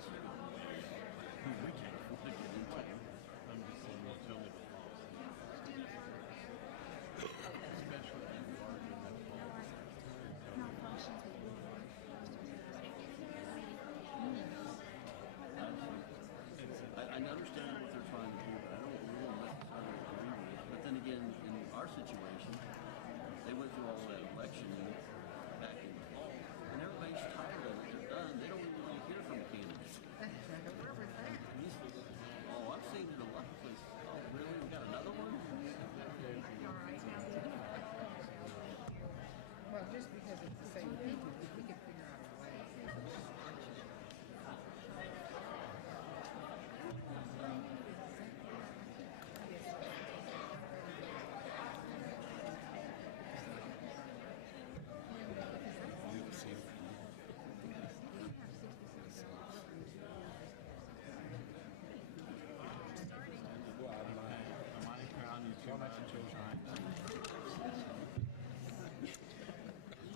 We can't afford to get into it. I'm just saying, well, tell me the policy. Especially in the argument malfunctions with I understand what they're trying to do, but I don't really necessarily agree with it. But then again, in our situation, they went through all that election back in the fall, and everybody's tired of it. They're done. They don't even want to hear from a candidate. where was that? Oh, I've seen it a lot of places. Oh, really? We got another one? All right. Well, just because it's the same people, we can figure out a way.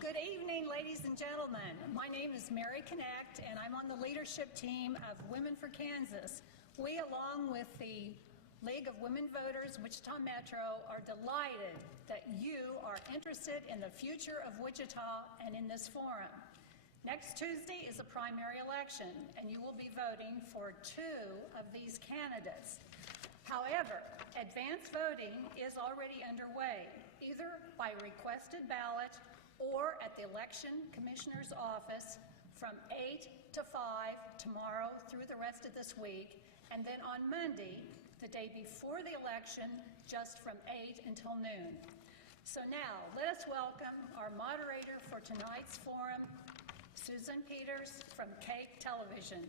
Good evening, ladies and gentlemen. My name is Mary Connect, and I'm on the leadership team of Women for Kansas. We, along with the League of Women Voters, Wichita Metro, are delighted that you are interested in the future of Wichita and in this forum. Next Tuesday is a primary election, and you will be voting for 2 of these candidates. However, advance voting is already underway, either by requested ballot or at the Election Commissioner's office from 8 to 5 tomorrow through the rest of this week, and then on Monday, the day before the election, just from 8 until noon. So now, let us welcome our moderator for tonight's forum, Susan Peters from Cake Television.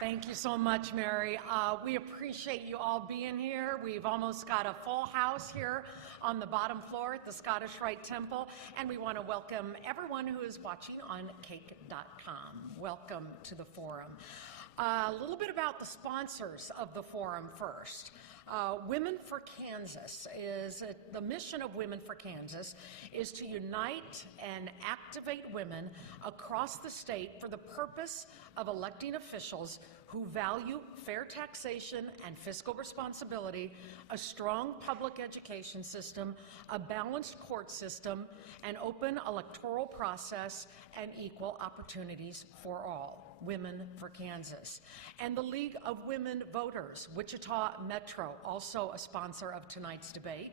Thank you so much, Mary. We appreciate you all being here. We've almost got a full house here on the bottom floor at the Scottish Rite Temple, and we want to welcome everyone who is watching on cake.com. Welcome to the forum. A little bit about the sponsors of the forum first. Women for Kansas the mission of Women for Kansas is to unite and activate women across the state for the purpose of electing officials who value fair taxation and fiscal responsibility, a strong public education system, a balanced court system, an open electoral process, and equal opportunities for all. Women for Kansas. And the League of Women Voters, Wichita Metro, also a sponsor of tonight's debate,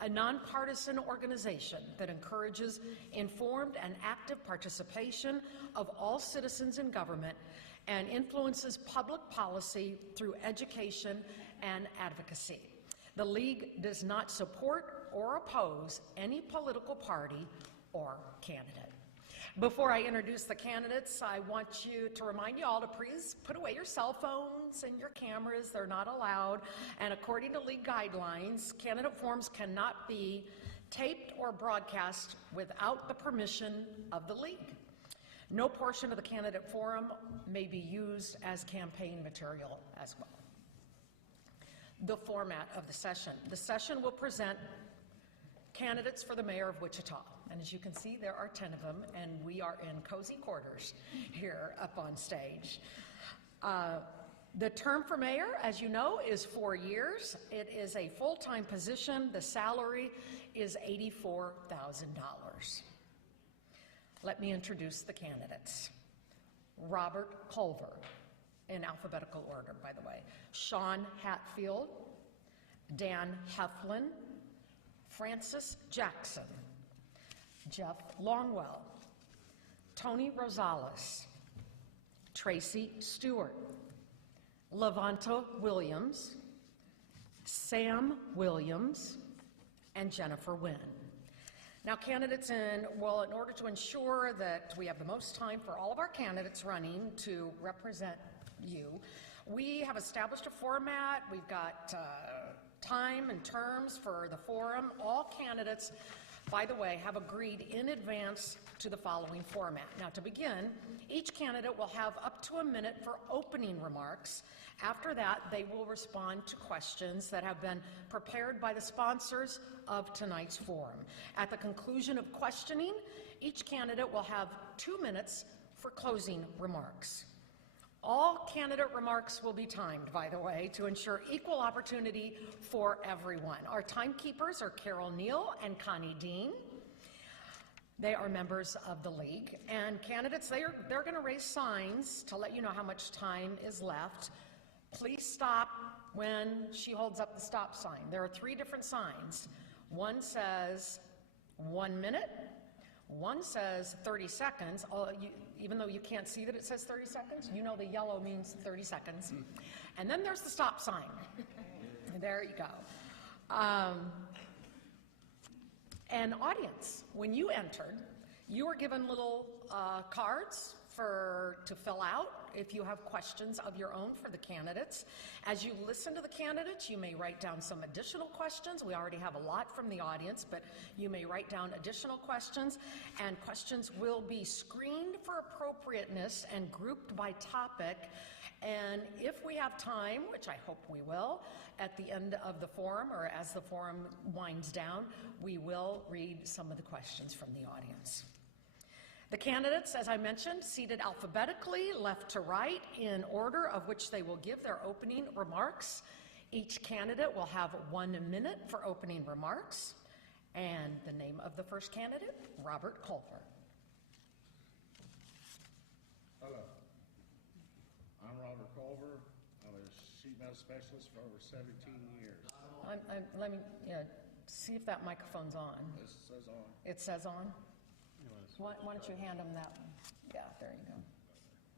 a nonpartisan organization that encourages informed and active participation of all citizens in government and influences public policy through education and advocacy. The League does not support or oppose any political party or candidate. Before I introduce the candidates, I want to remind you all to please put away your cell phones and your cameras. They're not allowed. And according to league guidelines, candidate forums cannot be taped or broadcast without the permission of the league. No portion of the candidate forum may be used as campaign material as well. The format of the session. The session will present candidates for the mayor of Wichita. And as you can see, there are 10 of them, and we are in cozy quarters here up on stage. The term for mayor, as you know, is 4 years. It is a full-time position. The salary is $84,000. Let me introduce the candidates. Robert Culver, in alphabetical order, by the way. Sean Hatfield, Dan Heflin, Francis Jackson, Jeff Longwell, Tony Rosales, Tracy Stewart, Levanta Williams, Sam Williams, and Jennifer Wynn. Now, candidates, in order to ensure that we have the most time for all of our candidates running to represent you, we have established a format. We've got time and terms for the forum. All candidates by the way, have agreed in advance to the following format. Now, to begin, each candidate will have up to a minute for opening remarks. After that, they will respond to questions that have been prepared by the sponsors of tonight's forum. At the conclusion of questioning, each candidate will have 2 minutes for closing remarks. All candidate remarks will be timed, by the way, to ensure equal opportunity for everyone. Our timekeepers are Carol Neal and Connie Dean. They are members of the league. And candidates, they're going to raise signs to let you know how much time is left. Please stop when she holds up the stop sign. There are 3 different signs. One says 1 minute. One says 30 seconds. Even though you can't see that it says 30 seconds, you know the yellow means 30 seconds. And then there's the stop sign. There you go. And audience, when you entered, you were given little cards to fill out if you have questions of your own for the candidates. As you listen to the candidates, you may write down some additional questions. We already have a lot from the audience, but you may write down additional questions, and questions will be screened for appropriateness and grouped by topic. And if we have time, which I hope we will, at the end of the forum or as the forum winds down, we will read some of the questions from the audience. The candidates, as I mentioned, seated alphabetically, left to right, in order of which they will give their opening remarks. Each candidate will have 1 minute for opening remarks. And the name of the first candidate, Robert Culver. Hello. I'm Robert Culver. I'm a sheet metal specialist for over 17 years. Let me see if that microphone's on. This says on. It says on? Why don't you hand them that one? Yeah, there you go.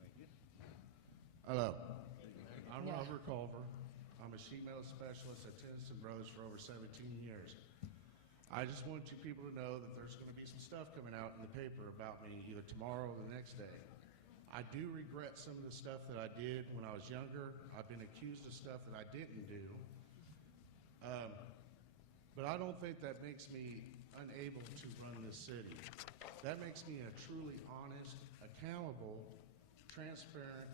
Thank you. Hello. I'm Yeah. Robert Culver. I'm a sheet metal specialist at Tennyson Brothers for over 17 years. I just want you people to know that there's going to be some stuff coming out in the paper about me either tomorrow or the next day. I do regret some of the stuff that I did when I was younger. I've been accused of stuff that I didn't do. But I don't think that makes me unable to run this city. That makes me a truly honest, accountable, transparent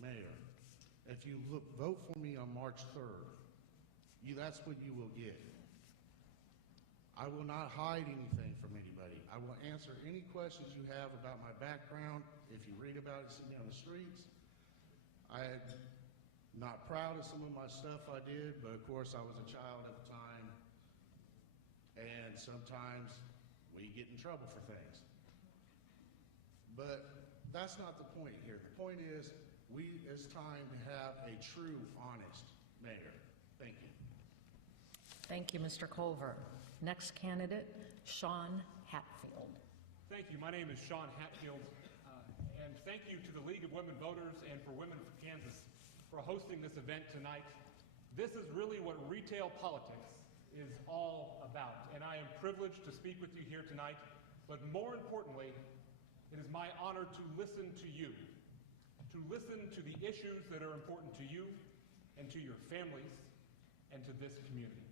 mayor. If you vote for me on March 3rd, that's what you will get. I will not hide anything from anybody. I will answer any questions you have about my background. If you read about it, see me on the streets. I'm not proud of some of my stuff I did, but of course I was a child at the time, and sometimes we get in trouble for things. But that's not the point here. The point is, it's time to have a true, honest mayor. Thank you. Thank you, Mr. Culver. Next candidate, Sean Hatfield. Thank you. My name is Sean Hatfield, and thank you to the League of Women Voters and for Women for Kansas for hosting this event tonight. This is really what retail politics is all about, and I am privileged to speak with you here tonight, but more importantly, it is my honor to listen to you, to listen to the issues that are important to you and to your families and to this community.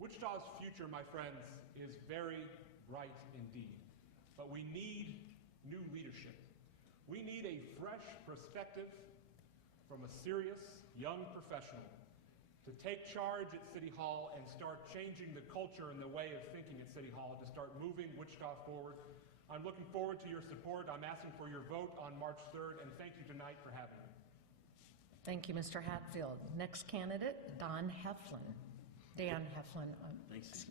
Wichita's future, my friends, is very bright indeed, but we need new leadership. We need a fresh perspective from a serious young professional to take charge at City Hall and start changing the culture and the way of thinking at City Hall, to start moving Wichita forward. I'm looking forward to your support. I'm asking for your vote on March 3rd, and thank you tonight for having me. Thank you, Mr. Hatfield. Next candidate, Don Heflin. Dan Heflin. Thanks.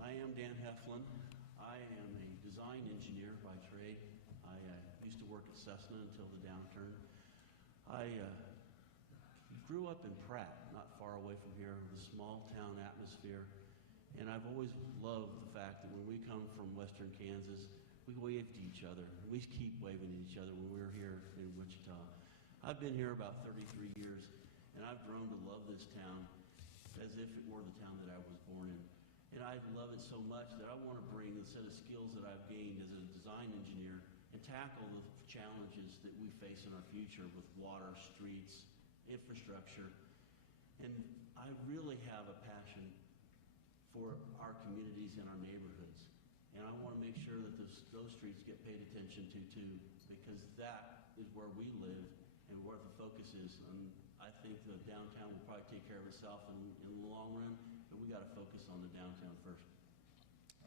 I am Dan Heflin. I am a design engineer by trade. I used to work at Cessna until the downturn. I grew up in Pratt, not far away from here, with a small town atmosphere. And I've always loved the fact that when we come from western Kansas, we wave to each other. We keep waving at each other when we're here in Wichita. I've been here about 33 years, and I've grown to love this town as if it were the town that I was born in. And I love it so much that I want to bring the set of skills that I've gained as a design engineer and tackle the challenges that we face in our future with water, streets, infrastructure. And I really have a passion for our communities and our neighborhoods. And I want to make sure that those streets get paid attention to too, because that is where we live and where the focus is. And I think the downtown will probably take care of itself in the long run, but we got to focus on the downtown first.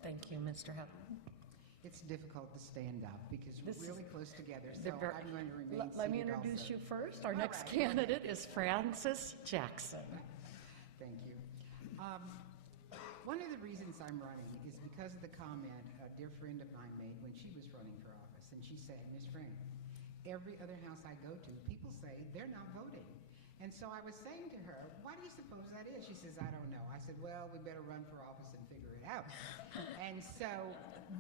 Thank you, Mr. Hepp. It's difficult to stand up because we're This is really close together, The so ver- I'm going to remain seated Let me introduce also. you first. Our All next right. candidate is Francis Jackson. Thank you. One of the reasons I'm running is because of the comment a dear friend of mine made when she was running for office. And she said, Ms. Frank, every other house I go to, people say they're not voting. And so I was saying to her, why do you suppose that is? She says, I don't know. I said, well, we better run for office and figure it out. And so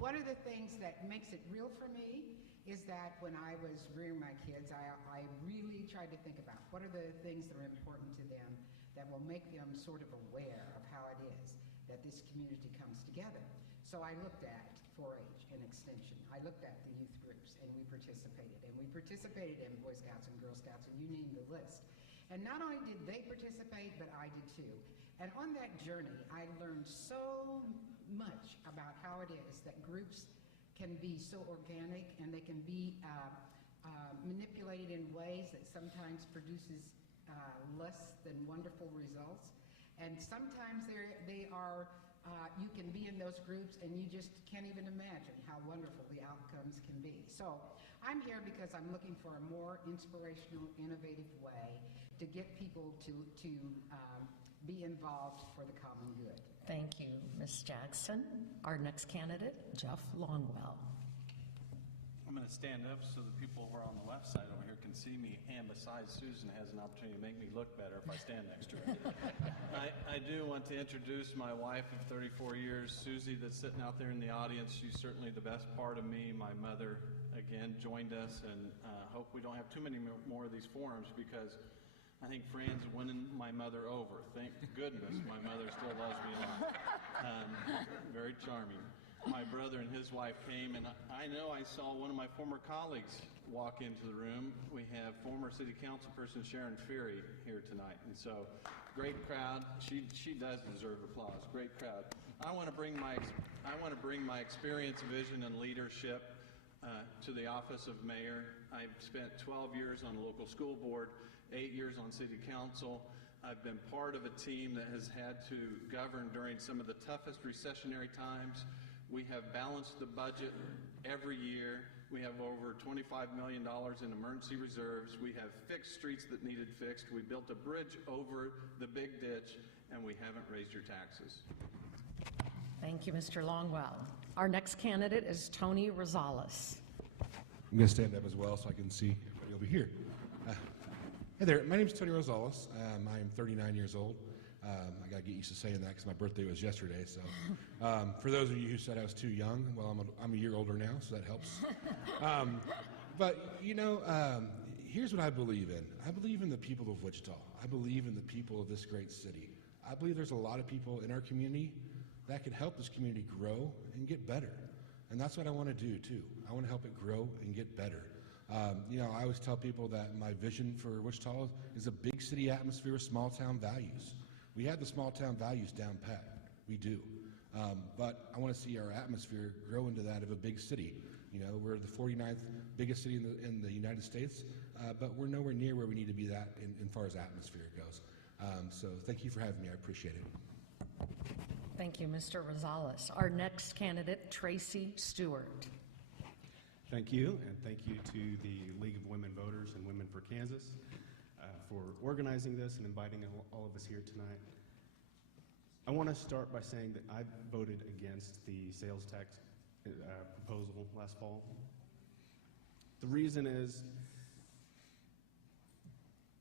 one of the things that makes it real for me is that when I was rearing my kids, I really tried to think about what are the things that are important to them that will make them sort of aware of how it is that this community comes together. So I looked at 4-H and Extension. I looked at the youth groups, and we participated. And we participated in Boy Scouts and Girl Scouts, and you name the list. And not only did they participate, but I did too. And on that journey, I learned so much about how it is that groups can be so organic and they can be manipulated in ways that sometimes produces less than wonderful results. And sometimes they are, you can be in those groups and you just can't even imagine how wonderful the outcomes can be. So I'm here because I'm looking for a more inspirational, innovative way to get people to be involved for the common good. Thank you, Ms. Jackson. Our next candidate, Jeff Longwell. I'm going to stand up so the people who are on the left side over here can see me, and besides, Susan has an opportunity to make me look better if I stand next to her. I do want to introduce my wife of 34 years, Susie, that's sitting out there in the audience. She's certainly the best part of me. My mother, again, joined us, and hope we don't have too many more of these forums, because I think Fran's winning my mother over. Thank goodness my mother still loves me a lot. Very charming. My brother and his wife came, and I know I saw one of my former colleagues walk into the room. We have former city council person Sharon Ferry here tonight, and so great crowd. She does deserve applause. Great crowd. I want to bring my experience, vision, and leadership to the office of mayor. I've spent 12 years on the local school board, 8 years on city council. I've been part of a team that has had to govern during some of the toughest recessionary times. We have balanced the budget every year. We have over $25 million in emergency reserves. We have fixed streets that needed fixed. We built a bridge over the big ditch, and we haven't raised your taxes. Thank you, Mr. Longwell. Our next candidate is Tony Rosales. I'm going to stand up as well so I can see everybody over here. Hey there, my name is Tony Rosales. I am 39 years old. I got to get used to saying that because my birthday was yesterday. So, for those of you who said I was too young, well, I'm a year older now, so that helps. But you know, here's what I believe in. I believe in the people of Wichita. I believe in the people of this great city. I believe there's a lot of people in our community that could help this community grow and get better. And that's what I want to do too. I want to help it grow and get better. You know, I always tell people that my vision for Wichita is a big city atmosphere with small town values. We have the small town values down pat. We do. But I want to see our atmosphere grow into that of a big city. You know, we're the 49th biggest city in the United States, but we're nowhere near where we need to be that in far as atmosphere goes. So thank you for having me. I appreciate it. Thank you, Mr. Rosales. Our next candidate, Tracy Stewart. Thank you, and thank you to the League of Women Voters and Women for Kansas for organizing this and inviting all of us here tonight. I want to start by saying that I voted against the sales tax proposal last fall. The reason is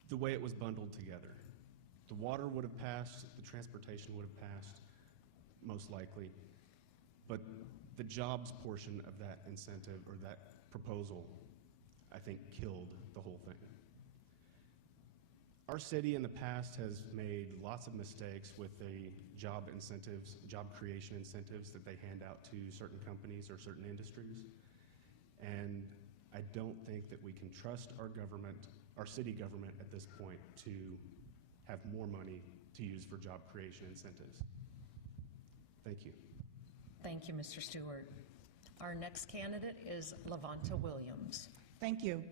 the way it was bundled together. The water would have passed, the transportation would have passed, most likely, but the jobs portion of that incentive or that proposal, I think, killed the whole thing. Our city in the past has made lots of mistakes with the job incentives, job creation incentives that they hand out to certain companies or certain industries. And I don't think that we can trust our government, our city government at this point, to have more money to use for job creation incentives. Thank you. Thank you, Mr. Stewart. Our next candidate is Lavonta Williams. Thank you.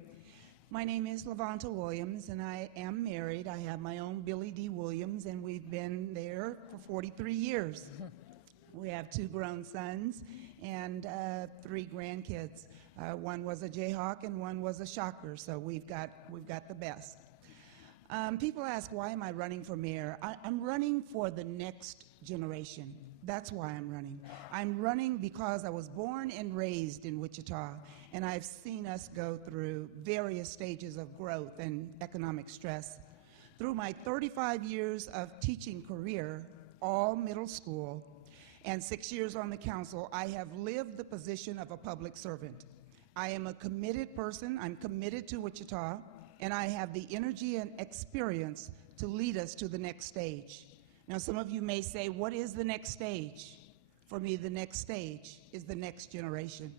My name is Lavonta Williams, and I am married. I have my own Billy D. Williams, and we've been there for 43 years. We have 2 grown sons and 3 grandkids. One was a Jayhawk and one was a Shocker, so we've got the best. People ask, why am I running for mayor? I'm running for the next generation. That's why I'm running. I'm running because I was born and raised in Wichita, and I've seen us go through various stages of growth and economic stress. Through my 35 years of teaching career, all middle school, and 6 years on the council, I have lived the position of a public servant. I am a committed person. I'm committed to Wichita, and I have the energy and experience to lead us to the next stage. Now, some of you may say, what is the next stage? For me, the next stage is the next generation.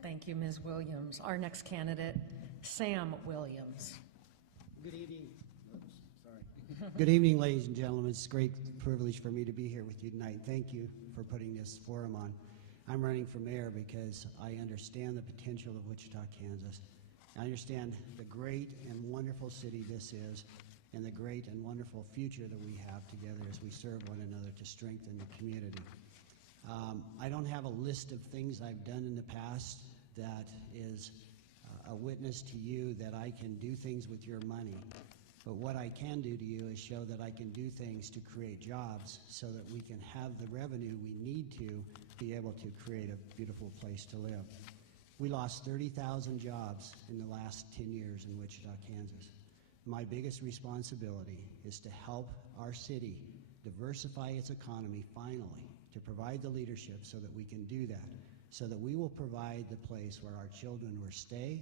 Thank you, Ms. Williams. Our next candidate, Sam Williams. Good evening. Good evening, ladies and gentlemen. It's a great privilege for me to be here with you tonight. Thank you for putting this forum on. I'm running for mayor because I understand the potential of Wichita, Kansas. I understand the great and wonderful city this is, and the great and wonderful future that we have together as we serve one another to strengthen the community. I don't have a list of things I've done in the past that is a witness to you that I can do things with your money. But what I can do to you is show that I can do things to create jobs so that we can have the revenue we need to be able to create a beautiful place to live. We lost 30,000 jobs in the last 10 years in Wichita, Kansas. My biggest responsibility is to help our city diversify its economy finally, to provide the leadership so that we can do that, so that we will provide the place where our children will stay,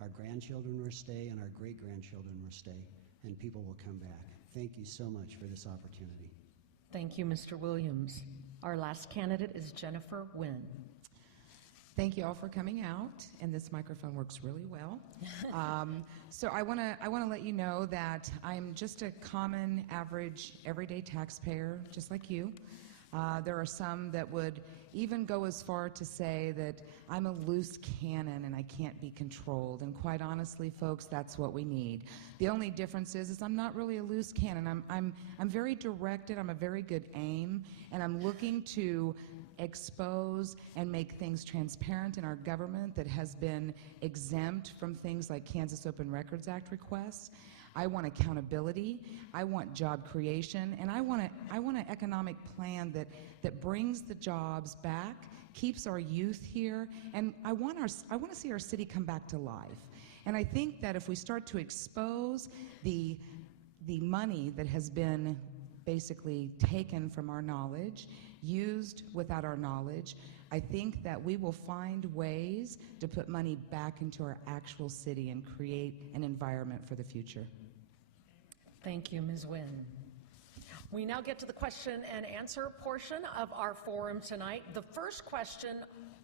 our grandchildren will stay, and our great-grandchildren will stay, and people will come back. Thank you so much for this opportunity. Thank you, Mr. Williams. Our last candidate is Jennifer Wynn. Thank you all for coming out, and this microphone works really well. So I want to let you know that I'm just a common, average, everyday taxpayer, just like you. There are some that would even go as far to say that I'm a loose cannon and I can't be controlled. And quite honestly, folks, that's what we need. The only difference is I'm not really a loose cannon. I'm very directed. I'm a very good aim, and I'm looking to expose and make things transparent in our government that has been exempt from things like Kansas Open Records Act requests. I want accountability, I want job creation, and I want an economic plan that brings the jobs back, keeps our youth here, and I want to see our city come back to life. And I think that if we start to expose the money that has been basically taken from our knowledge, used without our knowledge, I think that we will find ways to put money back into our actual city and create an environment for the future. Thank you, Ms. Wynn. We now get to the question and answer portion of our forum tonight. The first question,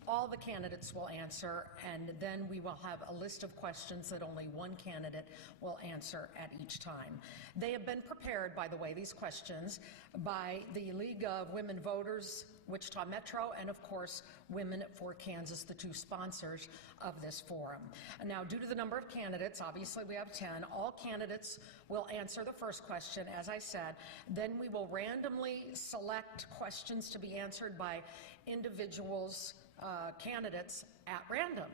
all the candidates will answer, and then we will have a list of questions that only one candidate will answer at each time. They have been prepared, by the way, these questions, by the League of Women Voters, Wichita Metro, and of course, Women for Kansas, the 2 sponsors of this forum. Now, due to the number of candidates, obviously we have 10, all candidates will answer the first question, as I said. Then we will randomly select questions to be answered by individuals, candidates at random.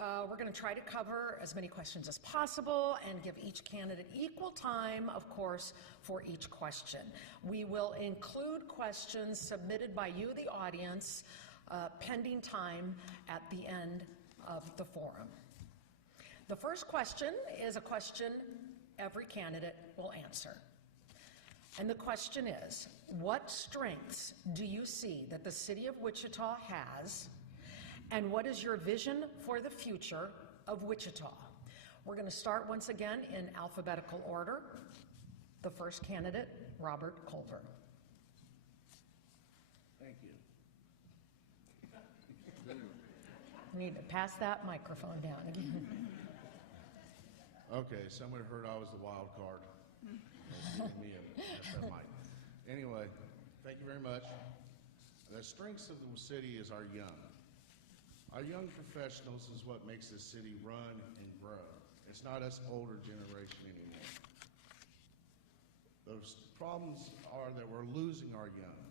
We're going to try to cover as many questions as possible and give each candidate equal time, of course, for each question. We will include questions submitted by you, the audience, pending time at the end of the forum. The first question is a question every candidate will answer. And the question is, what strengths do you see that the city of Wichita has, and what is your vision for the future of Wichita? We're going to start once again in alphabetical order. The first candidate, Robert Culver. Thank you. You need to pass that microphone down again. Okay, somebody heard I was the wild card. That's giving me a mic. Anyway, Thank you very much. The strengths of the city is our young. Our young professionals is what makes this city run and grow. It's not us older generation anymore. Those problems are that we're losing our young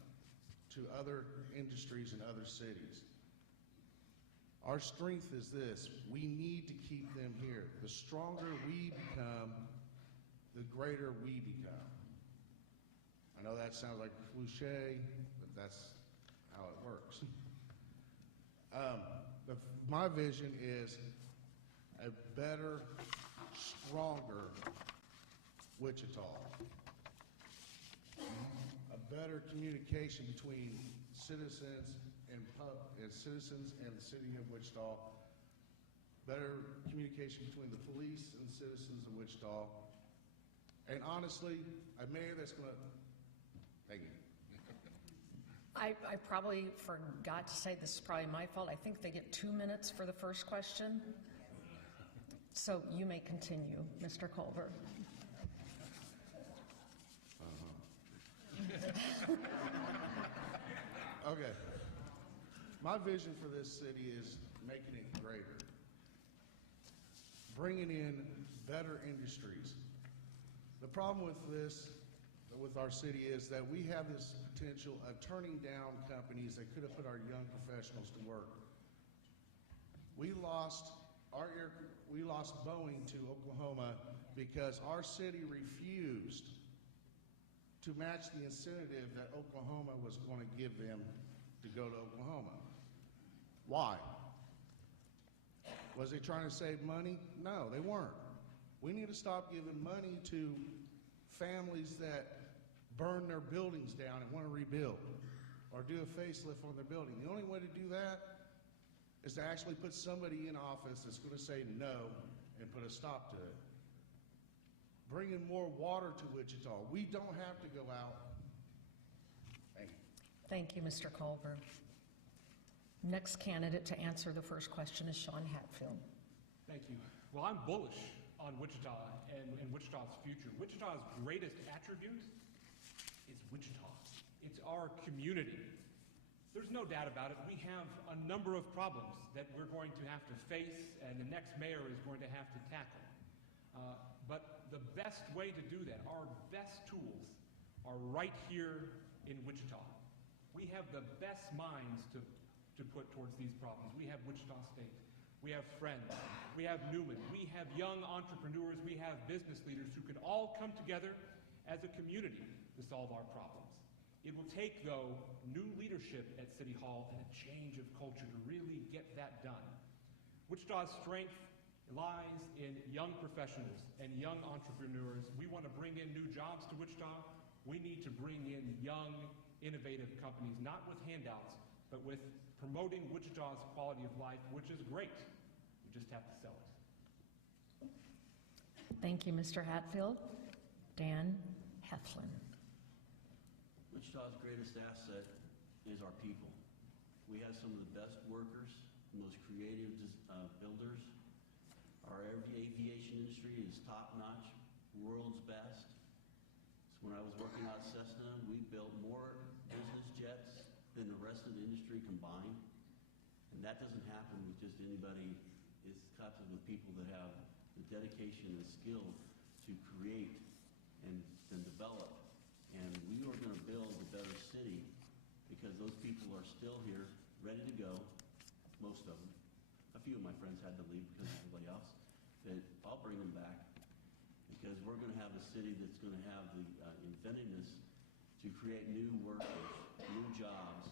to other industries and other cities. Our strength is this: we need to keep them here. The stronger we become, the greater we become. I know that sounds like cliche, but that's how it works. My vision is a better, stronger Wichita. A better communication between citizens and citizens and the city of Wichita. Better communication between the police and citizens of Wichita. And honestly, a mayor that's going to, thank you. I probably forgot to say, this is probably my fault. I think they get 2 minutes for the first question. So you may continue, Mr. Culver. Okay. My vision for this city is making it greater. Bringing in better industries. The problem with this, with our city, is that we have this potential of turning down companies that could have put our young professionals to work. We lost Boeing to Oklahoma because our city refused to match the incentive that Oklahoma was going to give them to go to Oklahoma. Why? Was they trying to save money? No, they weren't. We need to stop giving money to families that burn their buildings down and want to rebuild or do a facelift on their building. The only way to do that is to actually put somebody in office that's going to say no and put a stop to it. Bringing more water to Wichita. We don't have to go out. Thank you. Thank you, Mr. Culver. Next candidate to answer the first question is Sean Hatfield. Thank you. Well, I'm bullish on Wichita and Wichita's future. Wichita's greatest attribute is Wichita. It's our community. There's no doubt about it. We have a number of problems that we're going to have to face and the next mayor is going to have to tackle. But the best way to do that, our best tools, are right here in Wichita. We have the best minds to put towards these problems. We have Wichita State. We have Friends. We have Newman. We have young entrepreneurs. We have business leaders who can all come together as a community to solve our problems. It will take, though, new leadership at City Hall and a change of culture to really get that done. Wichita's strength lies in young professionals and young entrepreneurs. We want to bring in new jobs to Wichita. We need to bring in young, innovative companies, not with handouts, but with promoting Wichita's quality of life, which is great. We just have to sell it. Thank you, Mr. Hatfield. Dan Heflin. Wichita's greatest asset is our people. We have some of the best workers, the most creative builders. Our aviation industry is top-notch, world's best. So when I was working out at Cessna, we built more business jets than the rest of the industry combined. And that doesn't happen with just anybody. It happens with people that have the dedication and skill to create and develop. And we are going to build a better city because those people are still here, ready to go, most of them. A few of my friends had to leave because of the layoffs. But I'll bring them back because we're going to have a city that's going to have the inventiveness to create new workers, new jobs,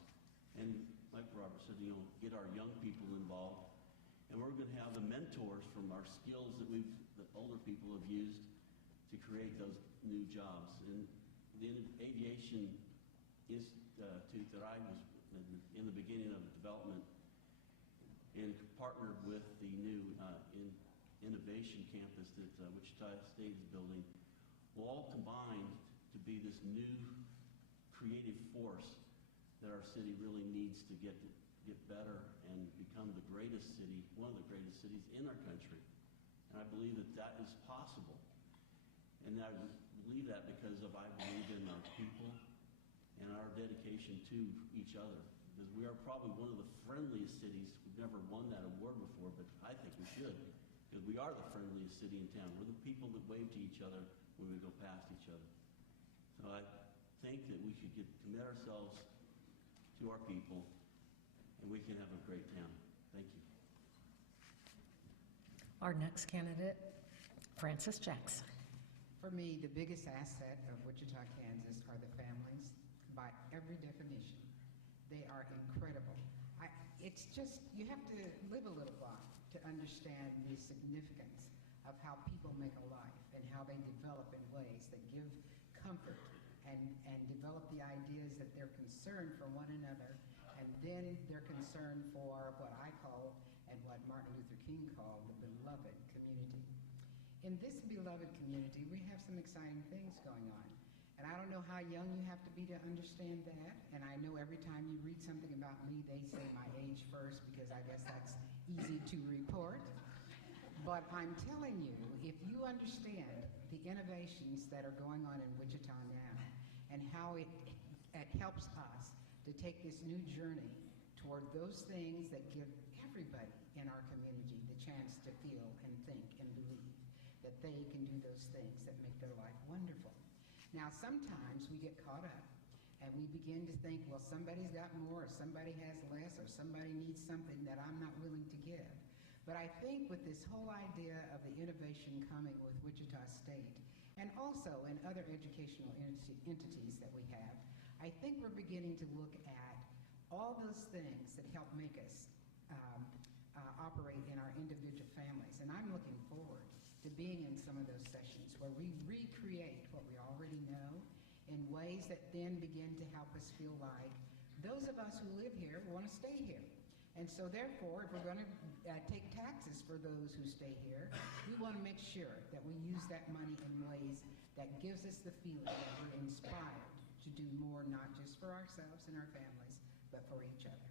and like Robert said, get our young people involved. And we're going to have the mentors from our skills that older people have used to create those new jobs. And the aviation institute that I was in the beginning of the development and partnered with the new innovation campus that Wichita State is building will all combine to be this new creative force that our city really needs to get better and become the greatest city, one of the greatest cities in our country. And I believe that is possible. And I believe that because I believe in our people, and I our dedication to each other, because we are probably one of the friendliest cities. We've never won that award before, but I think we should, because we are the friendliest city in town. We're the people that wave to each other when we go past each other. So I think that we should commit ourselves to our people, and we can have a great town. Thank you. Our next candidate, Francis Jackson. For me, the biggest asset of Wichita, Kansas are the families by every definition. They are incredible. It's just, you have to live a little while to understand the significance of how people make a life and how they develop in ways that give comfort and develop the ideas that they're concerned for one another, and then they're concerned for what I call and what Martin Luther King called the beloved community. In this beloved community, we have some exciting things going on. And I don't know how young you have to be to understand that. And I know every time you read something about me, they say my age first, because I guess that's easy to report. But I'm telling you, if you understand the innovations that are going on in Wichita now, and how it helps us to take this new journey toward those things that give everybody in our community the chance to feel and think and believe that they can do those things that make their life wonderful. Now, sometimes we get caught up and we begin to think, well, somebody's got more, or somebody has less, or somebody needs something that I'm not willing to give. But I think with this whole idea of the innovation coming with Wichita State, and also in other educational entities that we have, I think we're beginning to look at all those things that help make us operate in our individual families. And I'm looking forward to being in some of those sessions where we recreate what we already know in ways that then begin to help us feel like those of us who live here want to stay here. And so therefore, if we're going to take taxes for those who stay here, we want to make sure that we use that money in ways that gives us the feeling that we're inspired to do more, not just for ourselves and our families, but for each other.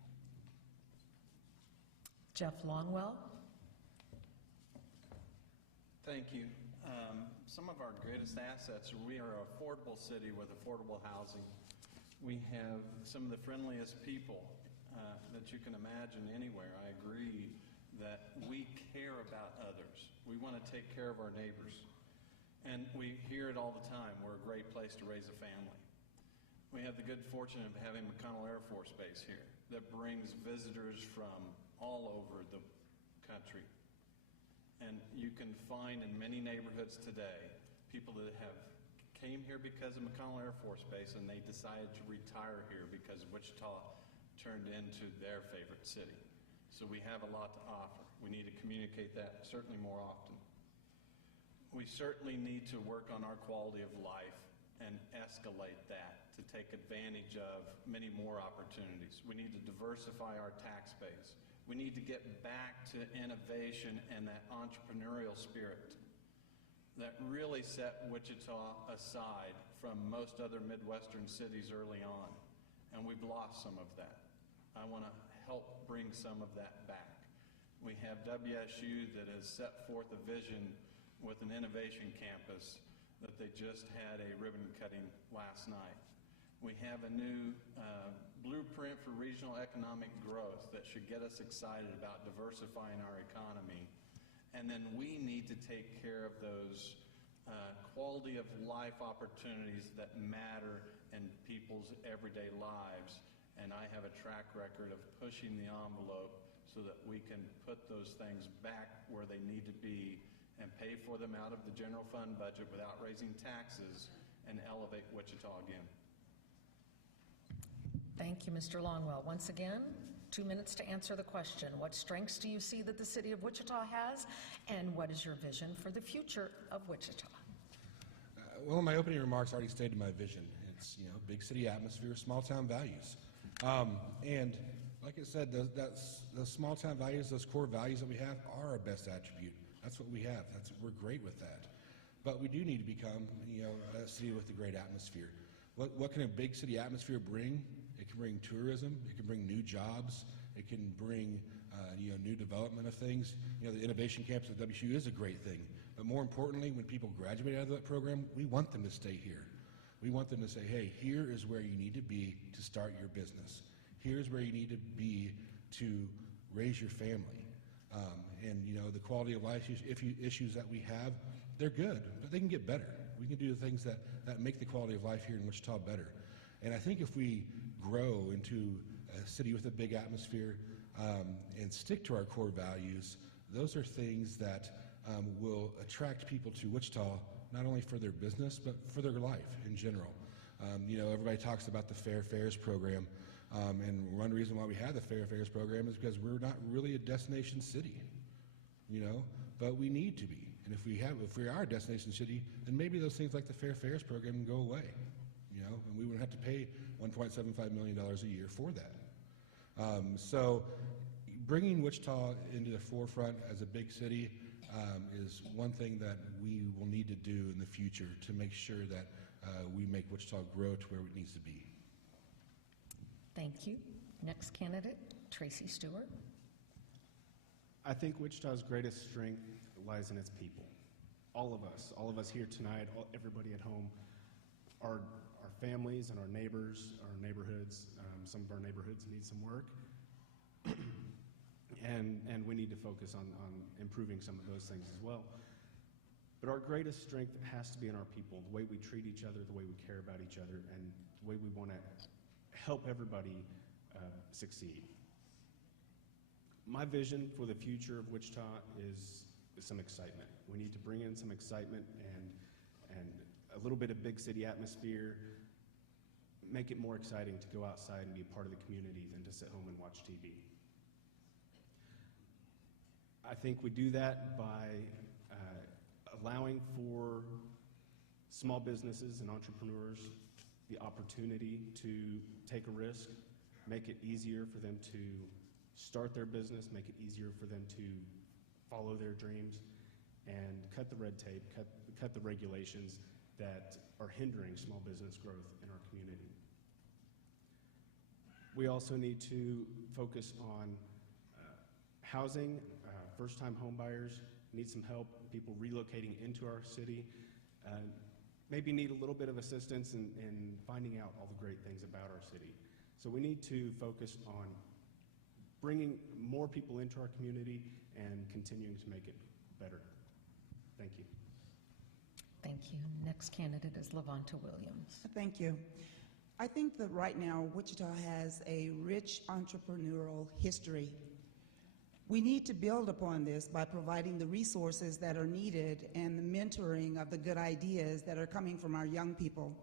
Jeff Longwell. Thank you. Some of our greatest assets, we are an affordable city with affordable housing. We have some of the friendliest people that you can imagine anywhere. I agree that we care about others. We want to take care of our neighbors. And we hear it all the time. We're a great place to raise a family. We have the good fortune of having McConnell Air Force Base here that brings visitors from all over the country. And you can find in many neighborhoods today people that have came here because of McConnell Air Force Base, and they decided to retire here because Wichita turned into their favorite city. So we have a lot to offer. We need to communicate that certainly more often. We certainly need to work on our quality of life and escalate that to take advantage of many more opportunities. We need to diversify our tax base. We need to get back to innovation and that entrepreneurial spirit that really set Wichita aside from most other Midwestern cities early on. And we've lost some of that. I want to help bring some of that back. We have WSU that has set forth a vision with an innovation campus that they just had a ribbon cutting last night. We have a new blueprint for regional economic growth that should get us excited about diversifying our economy. And then we need to take care of those quality of life opportunities that matter in people's everyday lives. And I have a track record of pushing the envelope so that we can put those things back where they need to be and pay for them out of the general fund budget without raising taxes and elevate Wichita again. Thank you, Mr. Longwell. Once again, 2 minutes to answer the question. What strengths do you see that the city of Wichita has, and what is your vision for the future of Wichita? Well, in my opening remarks, I already stated my vision. It's, big city atmosphere, small town values. And like I said, those small town values, those core values that we have are our best attribute. That's what we have. We're great with that. But we do need to become, a city with a great atmosphere. What can a big city atmosphere bring? It can bring tourism. It can bring new jobs. It can bring, new development of things. The innovation campus at WSU is a great thing. But more importantly, when people graduate out of that program, we want them to stay here. We want them to say, hey, here is where you need to be to start your business. Here's where you need to be to raise your family. And you know, the quality of life issues that we have, they're good, but they can get better. We can do the things that make the quality of life here in Wichita better. And I think if we grow into a city with a big atmosphere and stick to our core values, those are things that will attract people to Wichita, not only for their business, but for their life in general. You know, everybody talks about the Fair Fares program, and one reason why we have the Fair Fares program is because we're not really a destination city, you know, but we need to be. And if we are a destination city, then maybe those things like the Fair Fares program can go away, you know, and we wouldn't have to pay $1.75 million a year for that. So bringing Wichita into the forefront as a big city is one thing that we will need to do in the future to make sure that we make Wichita grow to where it needs to be. Thank you. Next candidate, Tracy Stewart. I think Wichita's greatest strength lies in its people. All of us here tonight, everybody at home, our families and our neighbors, our neighborhoods. Some of our neighborhoods need some work. And we need to focus on improving some of those things as well. But our greatest strength has to be in our people, the way we treat each other, the way we care about each other, and the way we want to help everybody succeed. My vision for the future of Wichita is some excitement. We need to bring in some excitement and a little bit of big city atmosphere, make it more exciting to go outside and be a part of the community than to sit home and watch TV. I think we do that by allowing for small businesses and entrepreneurs the opportunity to take a risk, make it easier for them to start their business, make it easier for them to follow their dreams, and cut the red tape, cut the regulations that are hindering small business growth in our community. We also need to focus on housing. First-time home buyers need some help. People relocating into our city maybe need a little bit of assistance in finding out all the great things about our city. So we need to focus on bringing more people into our community and continuing to make it better. Thank you. Thank you. Next candidate is Lavonta Williams. Thank you. I think that right now Wichita has a rich entrepreneurial history. We need to build upon this by providing the resources that are needed and the mentoring of the good ideas that are coming from our young people.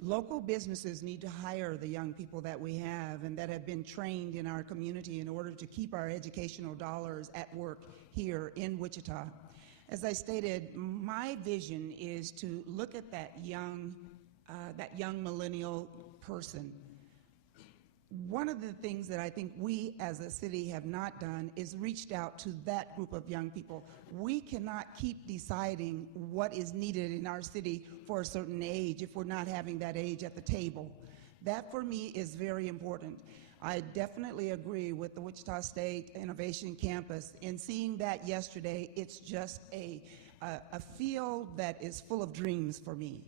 Local businesses need to hire the young people that we have and that have been trained in our community in order to keep our educational dollars at work here in Wichita. As I stated, my vision is to look at that young millennial person. One of the things that I think we as a city have not done is reached out to that group of young people. We cannot keep deciding what is needed in our city for a certain age if we're not having that age at the table. That for me is very important. I definitely agree with the Wichita State Innovation Campus. In seeing that yesterday, it's just a field that is full of dreams for me.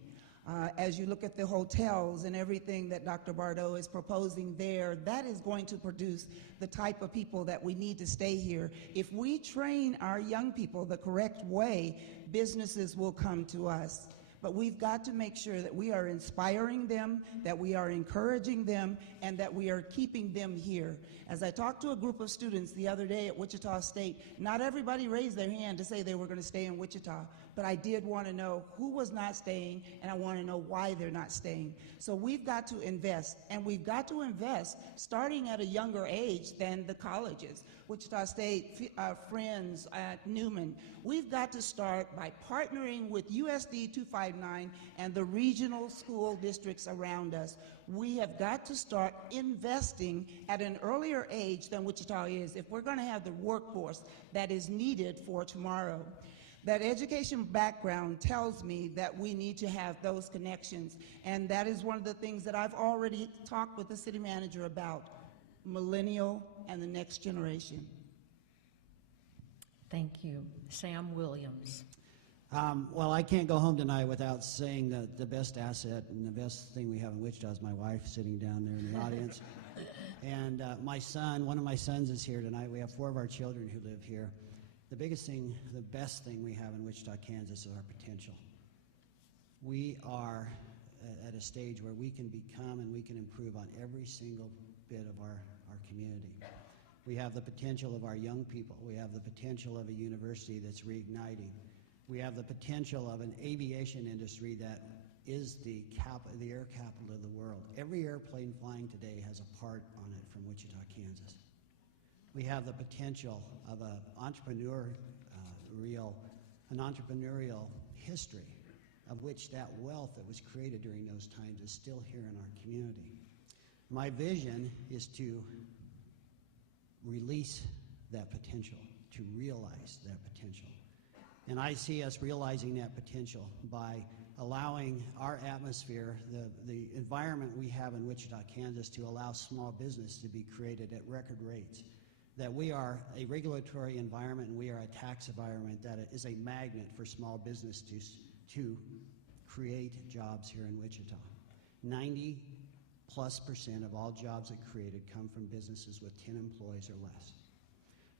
As you look at the hotels and everything that Dr. Bardot is proposing there, that is going to produce the type of people that we need to stay here. If we train our young people the correct way, businesses will come to us. But we've got to make sure that we are inspiring them, that we are encouraging them, and that we are keeping them here. As I talked to a group of students the other day at Wichita State, not everybody raised their hand to say they were going to stay in Wichita, but I did want to know who was not staying, and I want to know why they're not staying. So we've got to invest, and we've got to invest starting at a younger age than the colleges. Wichita State, Friends at Newman. We've got to start by partnering with USD 259 and the regional school districts around us. We have got to start investing at an earlier age than Wichita is if we're going to have the workforce that is needed for tomorrow. That education background tells me that we need to have those connections, and that is one of the things that I've already talked with the city manager about, millennial and the next generation. Thank you. Sam Williams. Well, I can't go home tonight without saying that the best asset and the best thing we have in Wichita is my wife sitting down there in the audience. And my son, one of my sons is here tonight. We have 4 of our children who live here. The biggest thing, the best thing we have in Wichita, Kansas is our potential. We are at a stage where we can become and we can improve on every single bit of our community. We have the potential of our young people. We have the potential of a university that's reigniting. We have the potential of an aviation industry that is the air capital of the world. Every airplane flying today has a part on it from Wichita, Kansas. We have the potential of an entrepreneurial history of which that wealth that was created during those times is still here in our community. My vision is to release that potential, to realize that potential. And I see us realizing that potential by allowing our atmosphere, the environment we have in Wichita, Kansas, to allow small business to be created at record rates. That we are a regulatory environment and we are a tax environment that is a magnet for small business to create jobs here in Wichita. 90+% of all jobs that created come from businesses with 10 employees or less.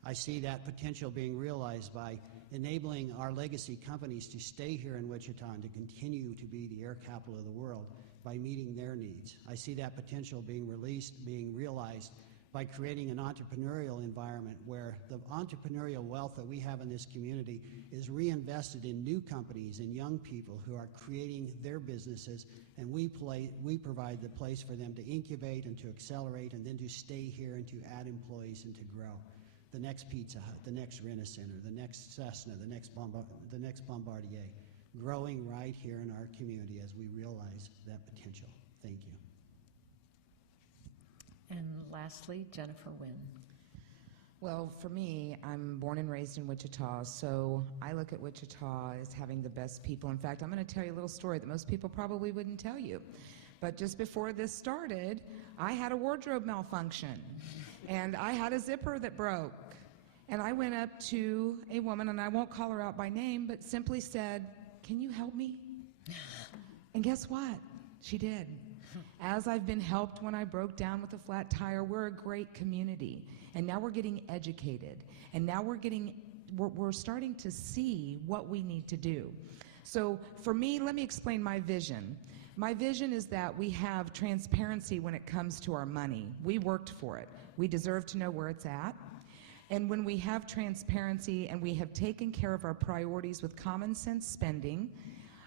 I see that potential being realized by enabling our legacy companies to stay here in Wichita and to continue to be the air capital of the world by meeting their needs. I see that potential being realized by creating an entrepreneurial environment where the entrepreneurial wealth that we have in this community is reinvested in new companies and young people who are creating their businesses, and we provide the place for them to incubate and to accelerate and then to stay here and to add employees and to grow. The next Pizza Hut, the next Rent-A-Center, the next Cessna, the next Bombardier, growing right here in our community as we realize that potential. Thank you. And lastly, Jennifer Wynn. Well, for me, I'm born and raised in Wichita, so I look at Wichita as having the best people. In fact, I'm going to tell you a little story that most people probably wouldn't tell you. But just before this started, I had a wardrobe malfunction, and I had a zipper that broke. And I went up to a woman, and I won't call her out by name, but simply said, "Can you help me?" And guess what? She did. As I've been helped when I broke down with a flat tire, we're a great community. And now we're getting educated. And now we're starting to see what we need to do. So for me, let me explain my vision. My vision is that we have transparency when it comes to our money. We worked for it. We deserve to know where it's at. And when we have transparency and we have taken care of our priorities with common sense spending,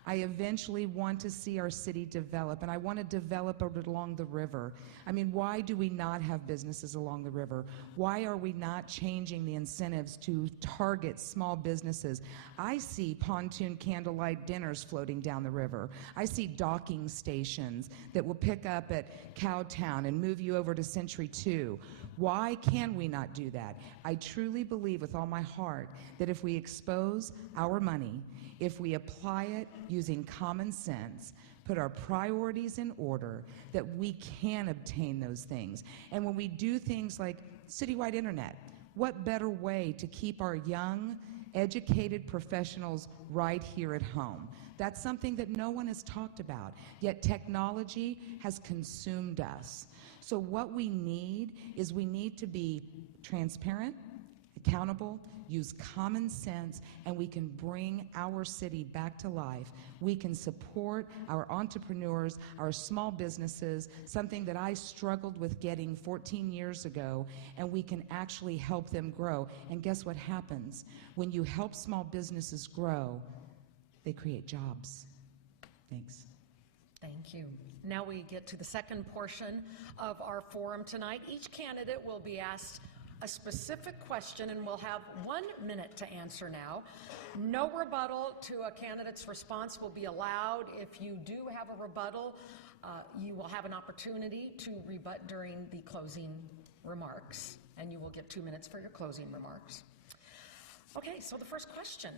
I eventually want to see our city develop, and I want to develop it along the river. I mean, why do we not have businesses along the river? Why are we not changing the incentives to target small businesses? I see pontoon candlelight dinners floating down the river. I see docking stations that will pick up at Cowtown and move you over to Century 2. Why can we not do that? I truly believe with all my heart that if we expose our money, if we apply it using common sense, put our priorities in order, that we can obtain those things. And when we do things like citywide internet, what better way to keep our young, educated professionals right here at home? That's something that no one has talked about, yet technology has consumed us. So what we need is we need to be transparent, accountable, use common sense, and we can bring our city back to life. We can support our entrepreneurs, our small businesses, something that I struggled with getting 14 years ago, and we can actually help them grow. And guess what happens? When you help small businesses grow, they create jobs. Thanks. Thank you. Now we get to the second portion of our forum tonight. Each candidate will be asked a specific question, and we'll have 1 minute to answer now. No rebuttal to a candidate's response will be allowed. If you do have a rebuttal, you will have an opportunity to rebut during the closing remarks, and you will get 2 minutes for your closing remarks. Okay, so the first question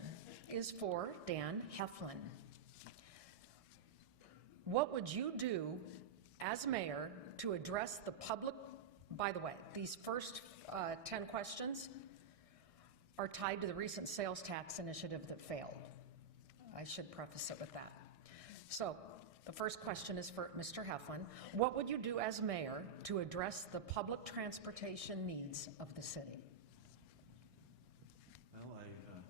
is for Dan Heflin. What would you do as mayor to address the public? By the way, these first 10 questions are tied to the recent sales tax initiative that failed. I should preface it with that. So, the first question is for Mr. Heflin. What would you do as mayor to address the public transportation needs of the city? Well, I've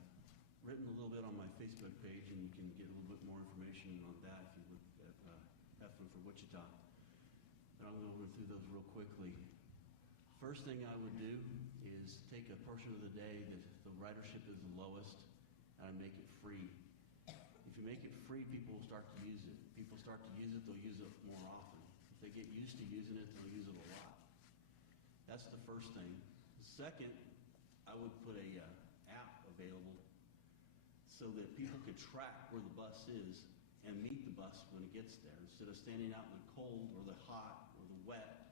written a little bit on my Facebook page, and you can get a little bit more information on that if you look at Heflin for Wichita. But I'm going to run through those real quickly. First thing I would do is take a portion of the day that the ridership is the lowest and make it free. If you make it free, people will start to use it. People start to use it, they'll use it more often. If they get used to using it, they'll use it a lot. That's the first thing. Second, I would put a app available so that people could track where the bus is and meet the bus when it gets there, instead of standing out in the cold or the hot or the wet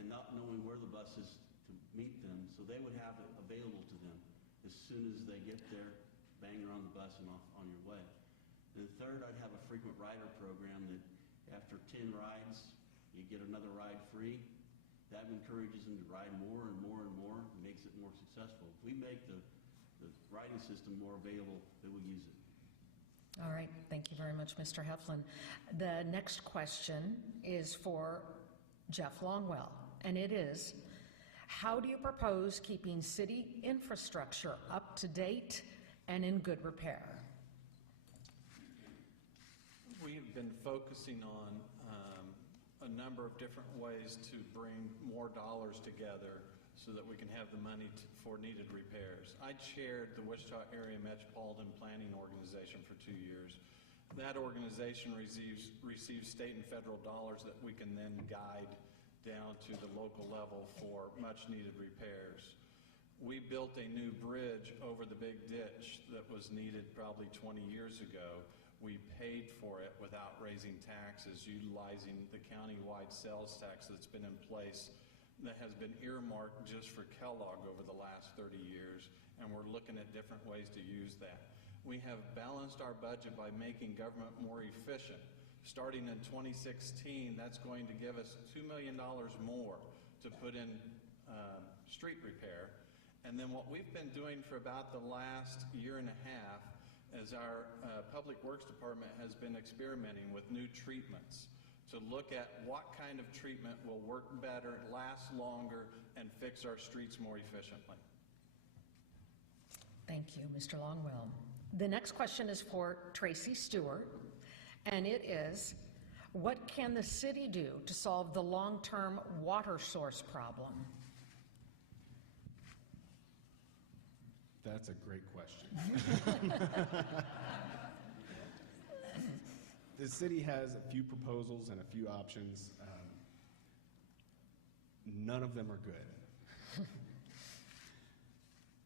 and not knowing where the bus is to meet them. So they would have it available to them as soon as they get there. Bang, you're on the bus and off on your way. And third, I'd have a frequent rider program that after 10 rides, you get another ride free. That encourages them to ride more and more and more, and makes it more successful. If we make the riding system more available, they will use it. All right, thank you very much, Mr. Heflin. The next question is for Jeff Longwell, and it is, how do you propose keeping city infrastructure up to date and in good repair? We've been focusing on a number of different ways to bring more dollars together so that we can have the money for needed repairs. I chaired the Wichita Area Metropolitan Planning Organization for 2 years. That organization receives state and federal dollars that we can then guide down to the local level for much needed repairs. We built a new bridge over the big ditch that was needed probably 20 years ago. We paid for it without raising taxes, utilizing the county-wide sales tax that's been in place that has been earmarked just for Kellogg over the last 30 years, and we're looking at different ways to use that. We have balanced our budget by making government more efficient. Starting in 2016, that's going to give us $2 million more to put in street repair. And then what we've been doing for about the last year and a half is our Public Works Department has been experimenting with new treatments to look at what kind of treatment will work better, last longer, and fix our streets more efficiently. Thank you, Mr. Longwell. The next question is for Tracy Stewart, and it is, what can the city do to solve the long-term water source problem? That's a great question. The city has a few proposals and a few options. None of them are good.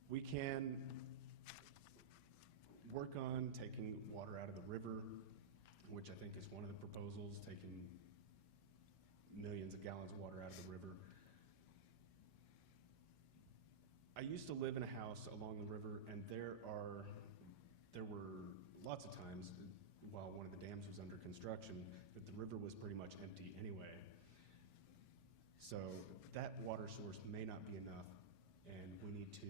We can work on taking water out of the river, which I think is one of the proposals, taking millions of gallons of water out of the river. I used to live in a house along the river, and there were lots of times while one of the dams was under construction that the river was pretty much empty anyway. So that water source may not be enough, and we need to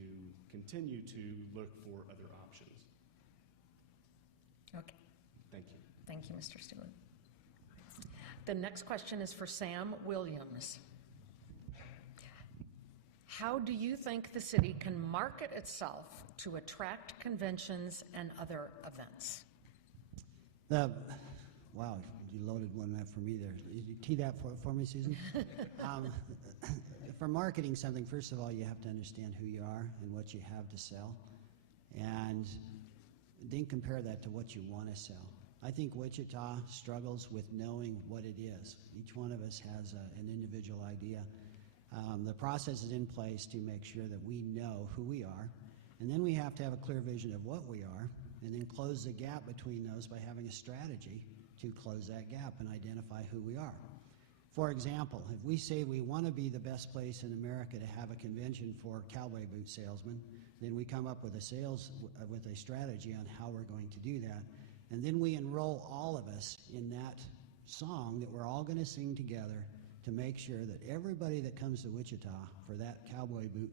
continue to look for other options. Okay. Thank you. Thank you, Mr. Stewart. The next question is for Sam Williams. How do you think the city can market itself to attract conventions and other events? Wow, you loaded one up for me there. Did you tee that for me, Susan? For marketing something, first of all, you have to understand who you are and what you have to sell, and then compare that to what you want to sell. I think Wichita struggles with knowing what it is. Each one of us has an individual idea. The process is in place to make sure that we know who we are, and then we have to have a clear vision of what we are, and then close the gap between those by having a strategy to close that gap and identify who we are. For example, if we say we want to be the best place in America to have a convention for cowboy boot salesmen, then we come up with a strategy on how we're going to do that, and then we enroll all of us in that song that we're all going to sing together to make sure that everybody that comes to Wichita for that cowboy boot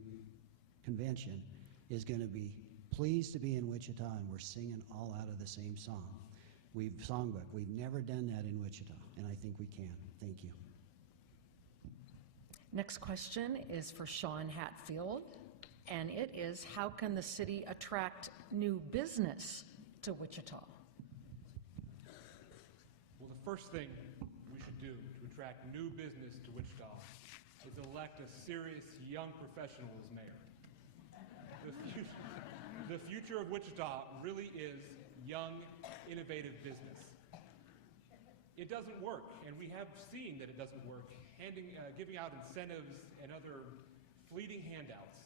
convention is going to be pleased to be in Wichita, and we're singing all out of the same songbook. We've never done that in Wichita, and I think we can. Thank you. Next question is for Sean Hatfield, and it is, how can the city attract new business to Wichita? Well, the first thing we should do to attract new business to Wichita is elect a serious young professional as mayor. The future of Wichita really is young, innovative business. It doesn't work, and we have seen that it doesn't work, giving out incentives and other fleeting handouts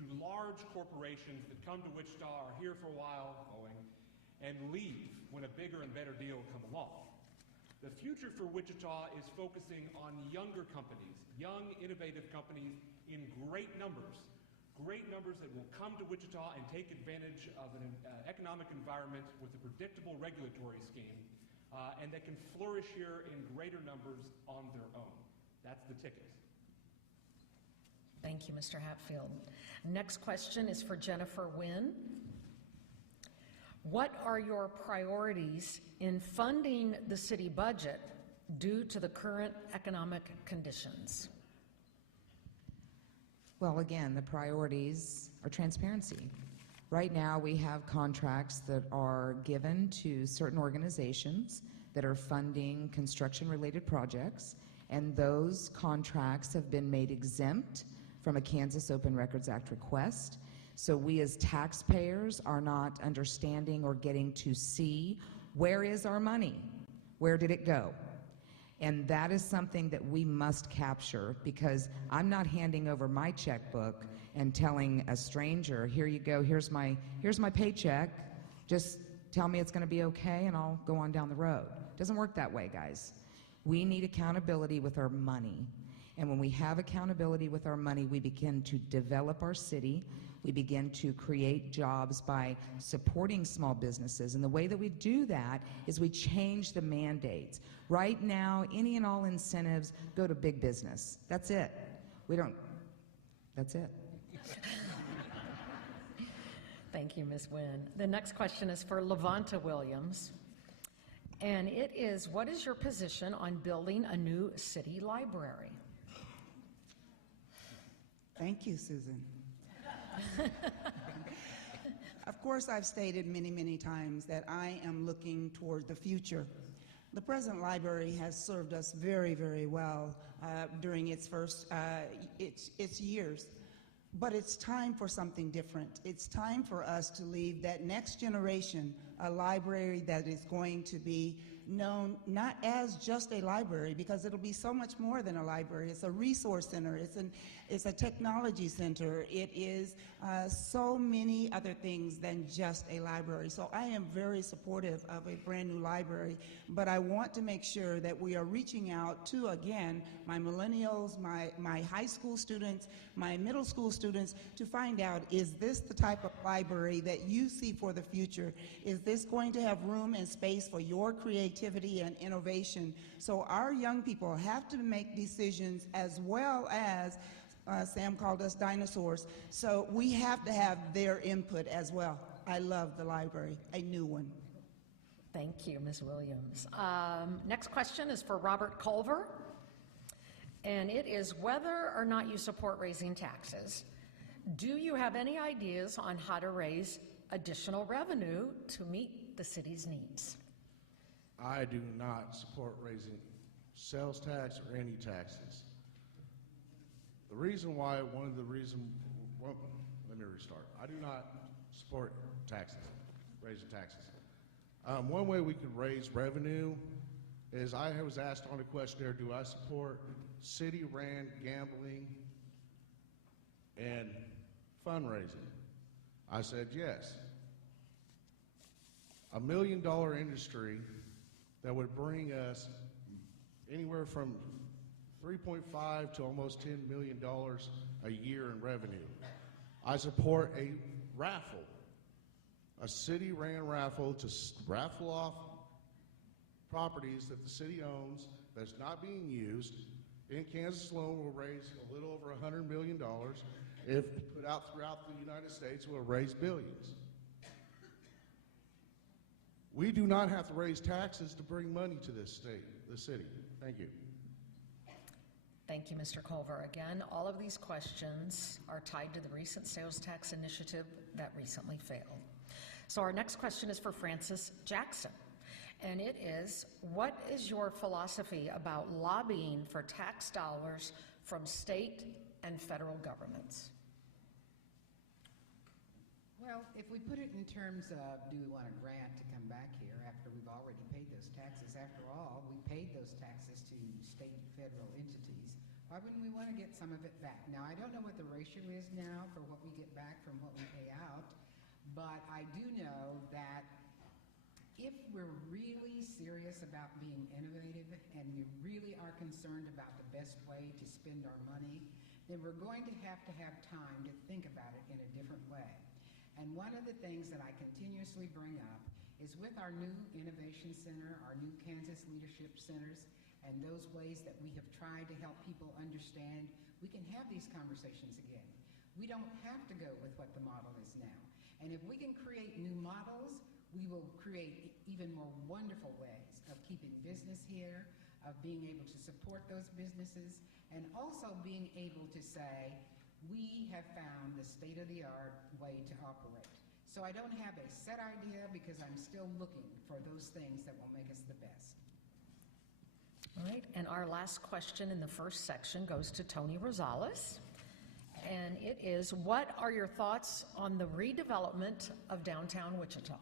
to large corporations that come to Wichita, are here for a while, and leave when a bigger and better deal come along. The future for Wichita is focusing on younger companies, young, innovative companies in great numbers that will come to Wichita and take advantage of an economic environment with a predictable regulatory scheme, and that can flourish here in greater numbers on their own. That's the ticket. Thank you, Mr. Hatfield. Next question is for Jennifer Wynn. What are your priorities in funding the city budget due to the current economic conditions? Well, again, the priorities are transparency. Right now, we have contracts that are given to certain organizations that are funding construction-related projects, and those contracts have been made exempt from a Kansas Open Records Act request. So we as taxpayers are not understanding or getting to see, where is our money? Where did it go? And that is something that we must capture, because I'm not handing over my checkbook and telling a stranger, here you go, here's my paycheck, just tell me it's going to be okay and I'll go on down the road. It doesn't work that way, guys. We need accountability with our money. And when we have accountability with our money, we begin to develop our city. We begin to create jobs by supporting small businesses. And the way that we do that is we change the mandates. Right now, any and all incentives go to big business. That's it. That's it. Thank you, Ms. Wynn. The next question is for Levanta Williams. And it is, what is your position on building a new city library? Thank you, Susan. Of course, I've stated many, many times that I am looking toward the future. The present library has served us very, very well during its first its years. But it's time for something different. It's time for us to leave that next generation a library that is going to be known not as just a library, because it'll be so much more than a library. It's a resource center. It's a technology center. It is so many other things than just a library. So I am very supportive of a brand new library, but I want to make sure that we are reaching out to, again, my millennials, my high school students, my middle school students, to find out, is this the type of library that you see for the future? Is this going to have room and space for your creativity and innovation? So our young people have to make decisions, as well as Sam called us dinosaurs. So we have to have their input as well. I love the library, a new one. Thank you, Ms. Williams. Next question is for Robert Culver, and it is whether or not you support raising taxes. Do you have any ideas on how to raise additional revenue to meet the city's needs? I do not support raising sales tax or any taxes. The reason why, well, let me restart. I do not support taxes, raising taxes. One way we could raise revenue is, I was asked on a questionnaire, do I support city-ran gambling and fundraising? I said yes. $1 million industry that would bring us anywhere from $3.5 to almost $10 million a year in revenue. I support a raffle, a city-ran raffle to raffle off properties that the city owns that's not being used. In Kansas alone, we'll raise a little over $100 million. if put out throughout the United States, will raise billions. We do not have to raise taxes to bring money to this city. Thank you. Thank you, Mr. Culver. Again, all of these questions are tied to the recent sales tax initiative that recently failed. So our next question is for Francis Jackson, and it is, what is your philosophy about lobbying for tax dollars from state and federal governments? Well, if we put it in terms of, do we want a grant to come back here after we've already paid those taxes? After all, we paid those taxes to state and federal entities. Why wouldn't we want to get some of it back? Now, I don't know what the ratio is now for what we get back from what we pay out, but I do know that if we're really serious about being innovative and we really are concerned about the best way to spend our money, then we're going to have time to think about it in a different way. And one of the things that I continuously bring up is with our new Innovation Center, our new Kansas Leadership Centers, and those ways that we have tried to help people understand, we can have these conversations again. We don't have to go with what the model is now. And if we can create new models, we will create even more wonderful ways of keeping business here, of being able to support those businesses, and also being able to say, we have found the state-of-the-art way to operate. So I don't have a set idea because I'm still looking for those things that will make us the best. All right, and our last question in the first section goes to Tony Rosales, and it is, what are your thoughts on the redevelopment of downtown Wichita?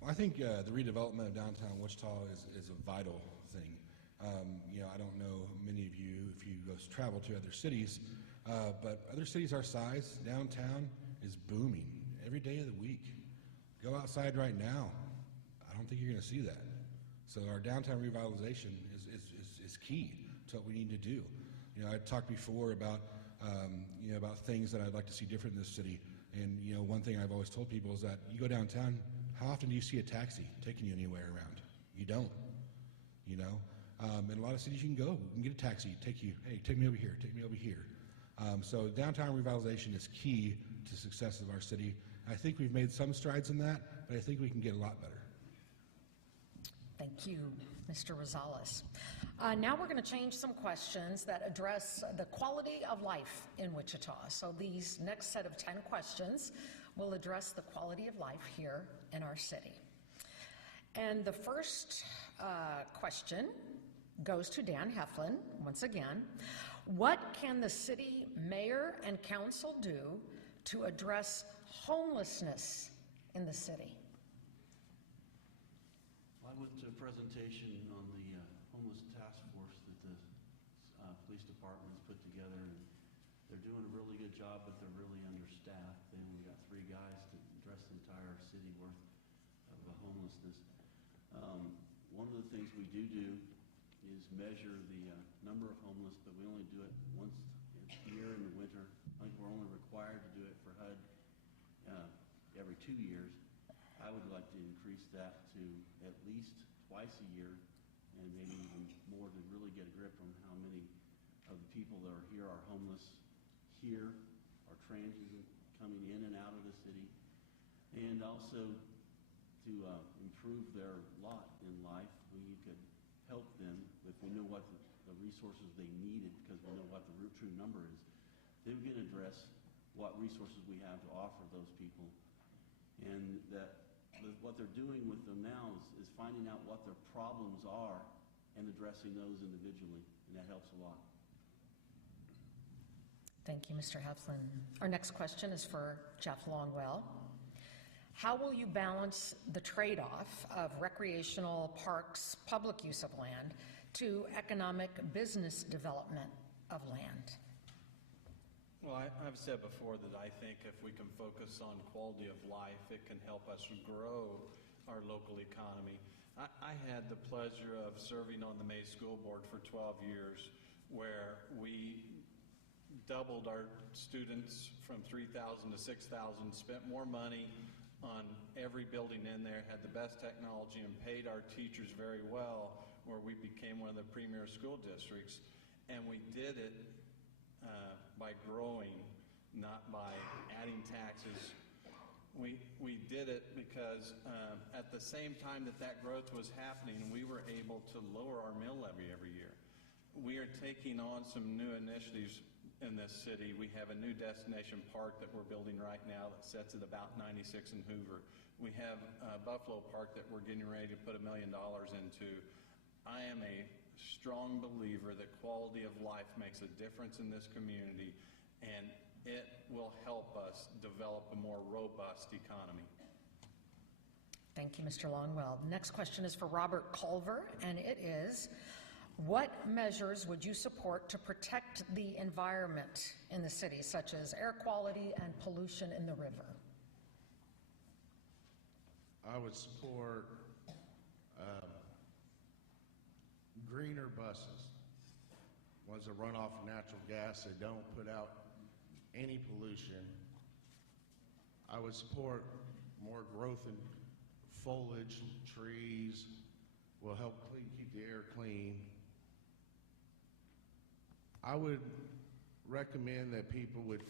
Well, I think the redevelopment of downtown Wichita is a vital thing. I don't know many of you if you go travel to other cities, but other cities our size, downtown is booming every day of the week. Go outside right now. I don't think you're going to see that. So our downtown revitalization is key to what we need to do. I talked before about about things that I'd like to see different in this city. And one thing I've always told people is that you go downtown, how often do you see a taxi taking you anywhere around? You don't. In a lot of cities you can go, you can get a taxi, hey, take me over here, take me over here. So downtown revitalization is key to success of our city. I think we've made some strides in that, but I think we can get a lot better. Thank you, Mr. Rosales. Now we're going to change some questions that address the quality of life in Wichita. So these next set of 10 questions will address the quality of life here in our city. And the first question goes to Dan Heflin, once again. What can the city mayor and council do to address homelessness in the city? I went to a presentation on the homeless task force that the police department's put together, and they're doing a really good job, but they're really understaffed. And we got 3 guys to address the entire city worth of homelessness. One of the things we do is measure the number of homeless, but we only do it once a year in the winter. I think we're only required to do it for HUD every 2 years. I would like to increase that to at least twice a year, and maybe even more, to really get a grip on how many of the people that are here are homeless here, are transient coming in and out of the city, and also to improve their lot in life. We could help them if we know what the resources they needed, because we know what the true number is. Then we can address what resources we have to offer those people, and what they're doing with them now is finding out what their problems are and addressing those individually, and that helps a lot. Thank you, Mr. Heflin. Our next question is for Jeff Longwell. How will you balance the trade-off of recreational parks, public use of land, to economic business development of land? Well, I've said before that I think if we can focus on quality of life, it can help us grow our local economy. I had the pleasure of serving on the May School Board for 12 years, where we doubled our students from 3,000 to 6,000, spent more money on every building in there, had the best technology, and paid our teachers very well, where we became one of the premier school districts. And we did it by growing, not by adding taxes. We did it because at the same time that growth was happening, we were able to lower our mill levy every year. We are taking on some new initiatives in this city. We have a new destination park that we're building right now that sits at about 96 in Hoover. We have Buffalo Park that we're getting ready to put $1 million into. I am a strong believer that quality of life makes a difference in this community, and it will help us develop a more robust economy. Thank you, Mr. Longwell. Next question is for Robert Culver, and it is, what measures would you support to protect the environment in the city, such as air quality and pollution in the river? I would support greener buses, ones that run off of natural gas, they don't put out any pollution. I would support more growth in foliage, trees, will help keep the air clean. I would recommend that people would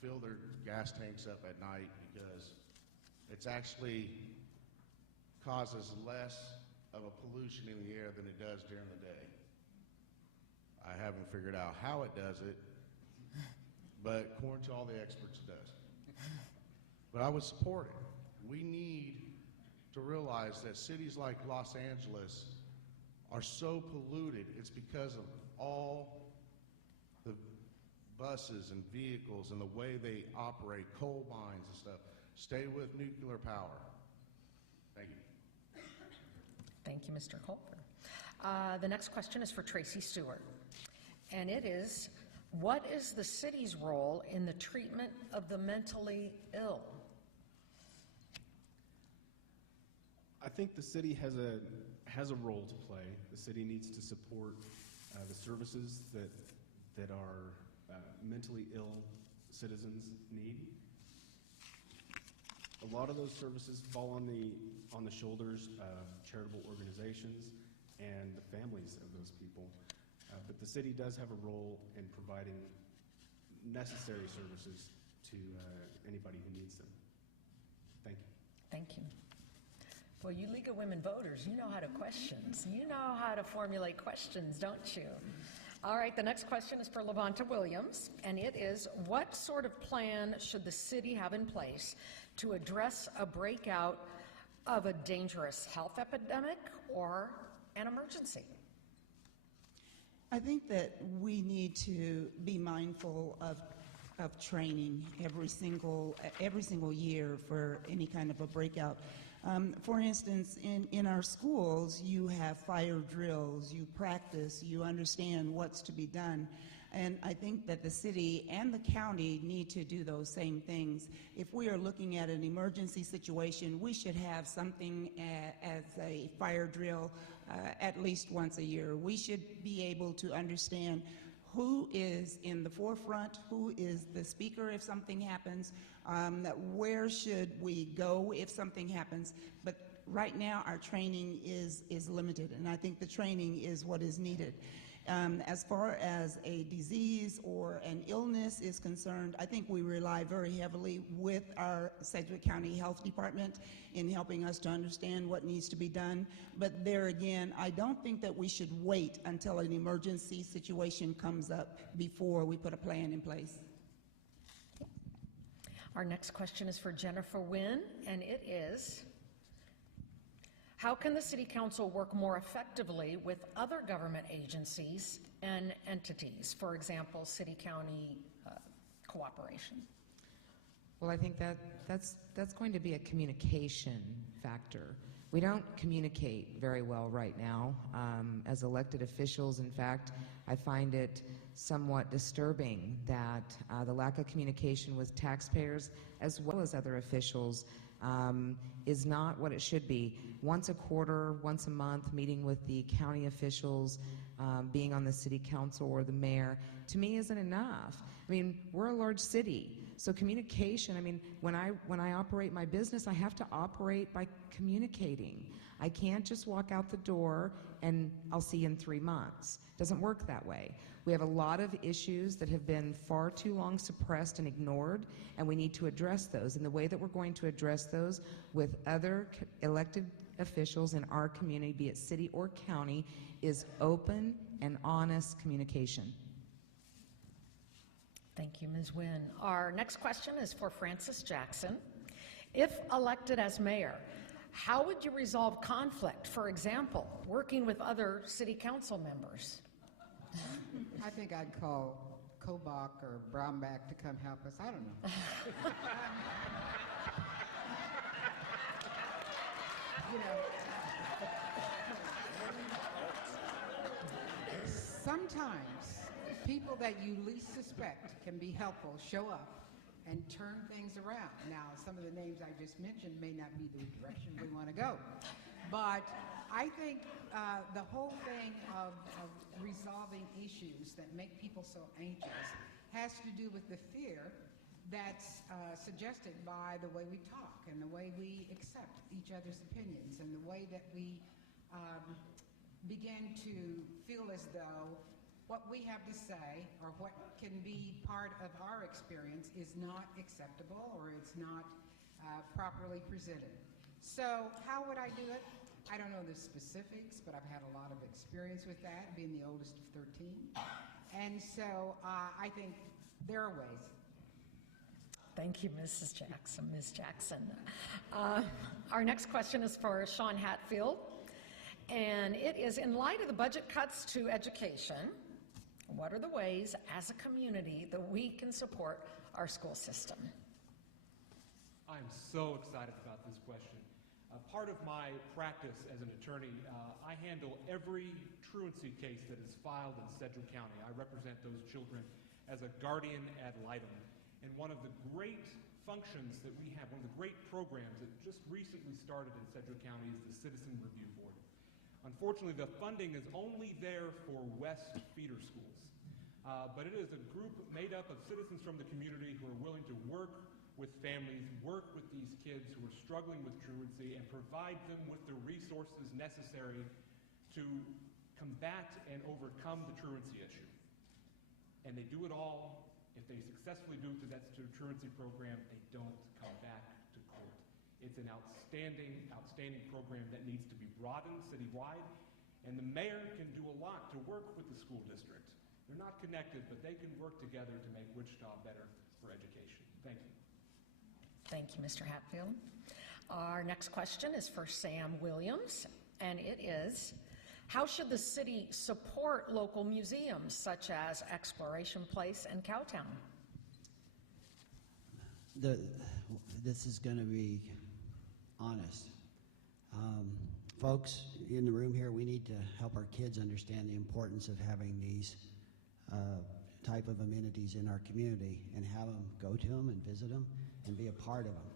fill their gas tanks up at night because it's actually causes less of a pollution in the air than it does during the day. I haven't figured out how it does it, but according to all the experts, it does. But I would support it. We need to realize that cities like Los Angeles are so polluted. It's because of all the buses and vehicles and the way they operate, coal mines and stuff. Stay with nuclear power. Thank you. Thank you, Mr. Culver. The next question is for Tracy Stewart, and it is, what is the city's role in the treatment of the mentally ill? I think the city has a role to play. The city needs to support the services that our mentally ill citizens need. A lot of those services fall on the shoulders of charitable organizations and the families of those people. But the city does have a role in providing necessary services to anybody who needs them. Thank you. Thank you. Well, you League of Women Voters, you know how to questions. You know how to formulate questions, don't you? All right, the next question is for Levanta Williams, and it is, what sort of plan should the city have in place to address a breakout of a dangerous health epidemic or an emergency? I think that we need to be mindful of training every single year for any kind of a breakout. For instance, in our schools, you have fire drills, you practice, you understand what's to be done. And I think that the city and the county need to do those same things. If we are looking at an emergency situation, we should have something as a fire drill at least once a year. We should be able to understand who is in the forefront, who is the speaker if something happens, where should we go if something happens. But right now our training is limited, and I think the training is what is needed. As far as a disease or an illness is concerned, I think we rely very heavily with our Sedgwick County Health Department in helping us to understand what needs to be done. But there again, I don't think that we should wait until an emergency situation comes up before we put a plan in place. Our next question is for Jennifer Wynn, and it is, how can the City Council work more effectively with other government agencies and entities, for example, city-county cooperation? Well, I think that's going to be a communication factor. We don't communicate very well right now as elected officials. In fact, I find it somewhat disturbing that the lack of communication with taxpayers as well as other officials is not what it should be. Once a quarter, once a month, meeting with the county officials, being on the city council or the mayor, to me isn't enough. I mean, we're a large city, So communication, I mean, when I operate my business, I have to operate by communicating. I can't just walk out the door and I'll see you in 3 months. It doesn't work that way. We have a lot of issues that have been far too long suppressed and ignored, and we need to address those. And the way that we're going to address those with other elected officials in our community, be it city or county, is open and honest communication. Thank you, Ms. Wynn. Our next question is for Francis Jackson. If elected as mayor, how would you resolve conflict? For example, working with other city council members. I think I'd call Kobach or Brownback to come help us. I don't know. You know, sometimes people that you least suspect can be helpful show up and turn things around. Now, some of the names I just mentioned may not be the direction we want to go. But I think the whole thing of resolving issues that make people so anxious has to do with the fear that's suggested by the way we talk and the way we accept each other's opinions and the way that we begin to feel as though what we have to say or what can be part of our experience is not acceptable or it's not properly presented. So how would I do it? I don't know the specifics, but I've had a lot of experience with that, being the oldest of 13. And so I think there are ways. Thank you, Mrs. Jackson, Ms. Jackson. Our next question is for Sean Hatfield, and it is, in light of the budget cuts to education, what are the ways as a community that we can support our school system? I'm so excited about this question. Part of my practice as an attorney, I handle every truancy case that is filed in Sedgwick County. I represent those children as a guardian ad litem. And one of the great functions that we have, one of the great programs that just recently started in Sedgwick County is the Citizen Review Board. Unfortunately, the funding is only there for West feeder schools. But it is a group made up of citizens from the community who are willing to work with families, work with these kids who are struggling with truancy, and provide them with the resources necessary to combat and overcome the truancy issue. And they do it all. If they successfully do through that truancy program, they don't come back to court. It's an outstanding program that needs to be broadened citywide, and the mayor can do a lot to work with the school district. They're not connected, but they can work together to make Wichita better for education. Thank you. Thank you, Mr. Hatfield. Our next question is for Sam Williams, and it is, how should the city support local museums such as Exploration Place and Cowtown? This is going to be honest. Folks in the room here, we need to help our kids understand the importance of having these type of amenities in our community and have them go to them and visit them and be a part of them.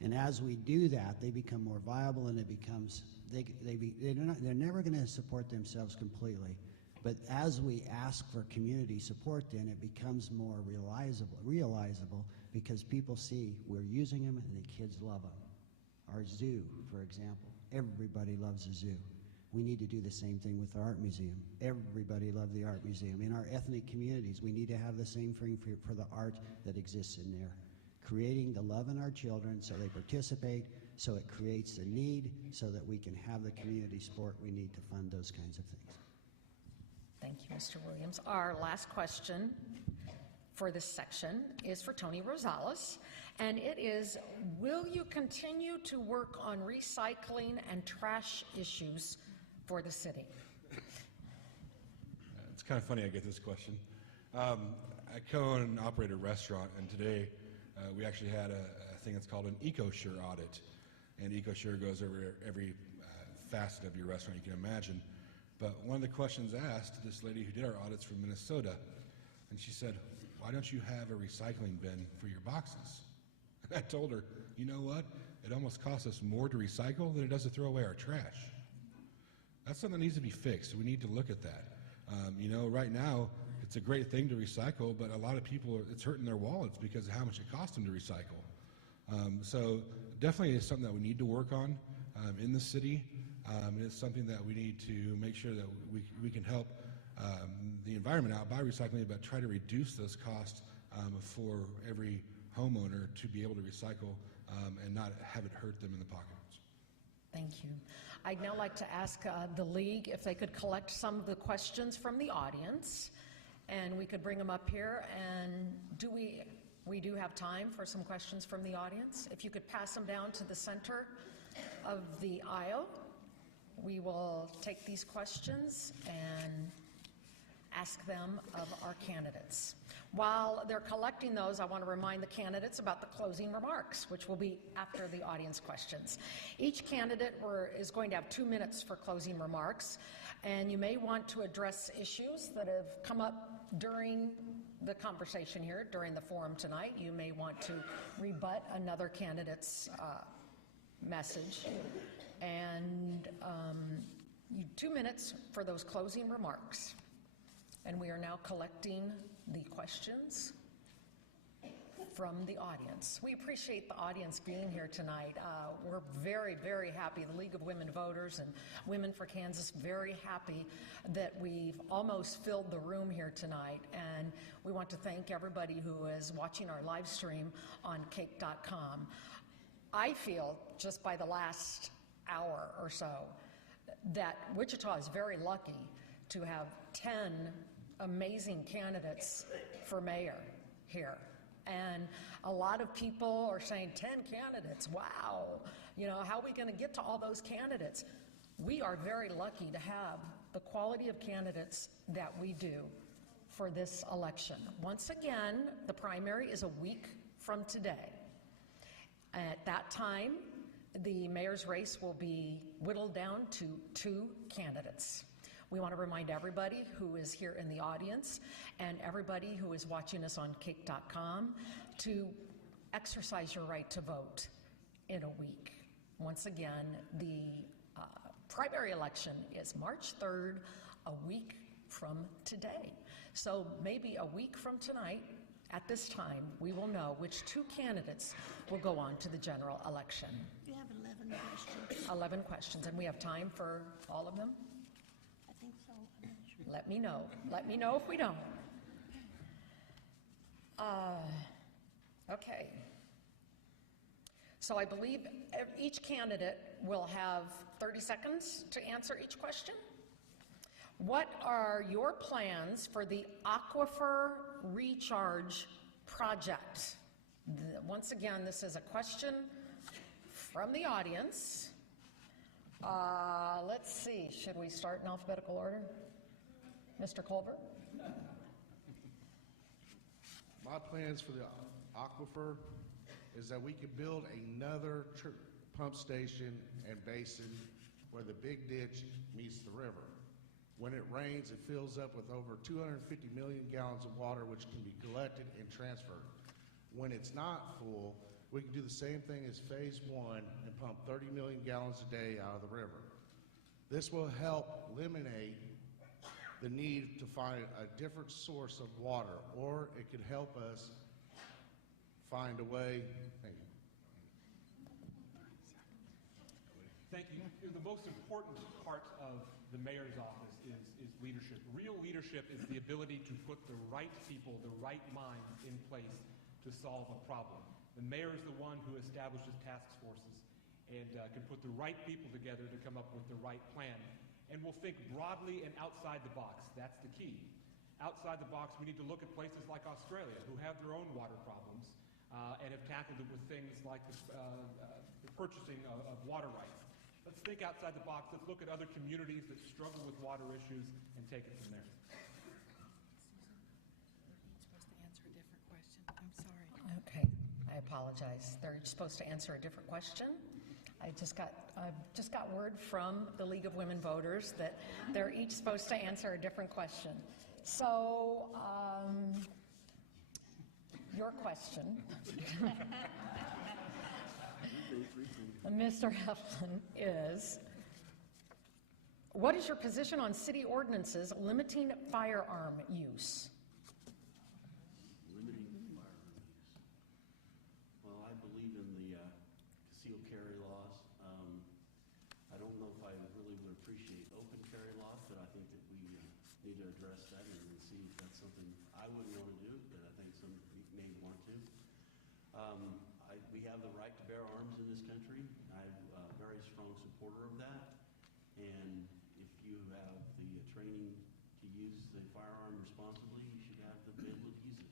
And as we do that, they become more viable, and it becomes, they're never going to support themselves completely. But as we ask for community support, then it becomes more realizable because people see we're using them and the kids love them. Our zoo, for example, everybody loves a zoo. We need to do the same thing with the art museum. Everybody loves the art museum. In our ethnic communities, we need to have the same thing for the art that exists in there. Creating the love in our children so they participate, so it creates a need so that we can have the community support we need to fund those kinds of things. Thank you, Mr. Williams. Our last question for this section is for Tony Rosales, and it is, will you continue to work on recycling and trash issues for the city? It's kind of funny I get this question. I co-own and operate a restaurant, and today we actually had a thing that's called an EcoSure audit. And EcoSure goes over every facet of your restaurant you can imagine. But one of the questions asked, this lady who did our audits from Minnesota, and she said, why don't you have a recycling bin for your boxes? And I told her, you know what? It almost costs us more to recycle than it does to throw away our trash. That's something that needs to be fixed. So we need to look at that. You know, right now, it's a great thing to recycle, but a lot of people, it's hurting their wallets because of how much it costs them to recycle. So definitely it's something that we need to work on in the city. It's something that we need to make sure that we can help the environment out by recycling, but try to reduce those costs for every homeowner to be able to recycle and not have it hurt them in the pockets. Thank you. I'd now like to ask the league if they could collect some of the questions from the audience, and we could bring them up here. And we do have time for some questions from the audience. If you could pass them down to the center of the aisle, we will take these questions and ask them of our candidates. While they're collecting those, I want to remind the candidates about the closing remarks, which will be after the audience questions. Each candidate is going to have 2 minutes for closing remarks, and you may want to address issues that have come up during the conversation here, during the forum tonight. You may want to rebut another candidate's message, and 2 minutes for those closing remarks. And we are now collecting the questions from the audience. We appreciate the audience being here tonight. We're very, very happy. The League of Women Voters and Women for Kansas, very happy that we've almost filled the room here tonight. And we want to thank everybody who is watching our live stream on cake.com. I feel, just by the last hour or so, that Wichita is very lucky to have 10 amazing candidates for mayor here. And a lot of people are saying, 10 candidates, wow. You know, how are we going to get to all those candidates? We are very lucky to have the quality of candidates that we do for this election. Once again, the primary is a week from today. At that time, the mayor's race will be whittled down to 2 candidates. We want to remind everybody who is here in the audience and everybody who is watching us on cake.com to exercise your right to vote in a week. Once again, the primary election is March 3rd, a week from today. So maybe a week from tonight, at this time, we will know which 2 candidates will go on to the general election. You have 11 questions. 11 questions, and we have time for all of them? I think so. I'm not sure. Let me know. Let me know if we don't. Okay. So I believe each candidate will have 30 seconds to answer each question. What are your plans for the aquifer recharge project? Once again, this is a question from the audience. Let's see, should we start in alphabetical order? Mr. Culver? My plans for the aquifer is that we could build another pump station and basin where the big ditch meets the river. When it rains, it fills up with over 250 million gallons of water, which can be collected and transferred. When it's not full, we can do the same thing as phase 1 and pump 30 million gallons a day out of the river. This will help eliminate the need to find a different source of water, or it could help us find a way. Thank you. Thank you. The most important part of the mayor's office is leadership. Real leadership is the ability to put the right people, the right minds in place to solve a problem. The mayor is the one who establishes task forces and can put the right people together to come up with the right plan. And we'll think broadly and outside the box. That's the key. Outside the box, we need to look at places like Australia, who have their own water problems and have tackled it with things like the purchasing of water rights. Let's think outside the box. Let's look at other communities that struggle with water issues and take it from there. You're supposed to answer a different question. I'm sorry. Okay, I apologize. They're supposed to answer a different question. I just got word from the League of Women Voters that they're each supposed to answer a different question. So, your question, Mr. Heflin, is, what is your position on city ordinances limiting firearm use? appreciate open carry loss, but I think that we need to address that and see if that's something I wouldn't want to do, but I think some may want to. We have the right to bear arms in this country. I'm a very strong supporter of that. And if you have the training to use the firearm responsibly, you should have the ability to use it.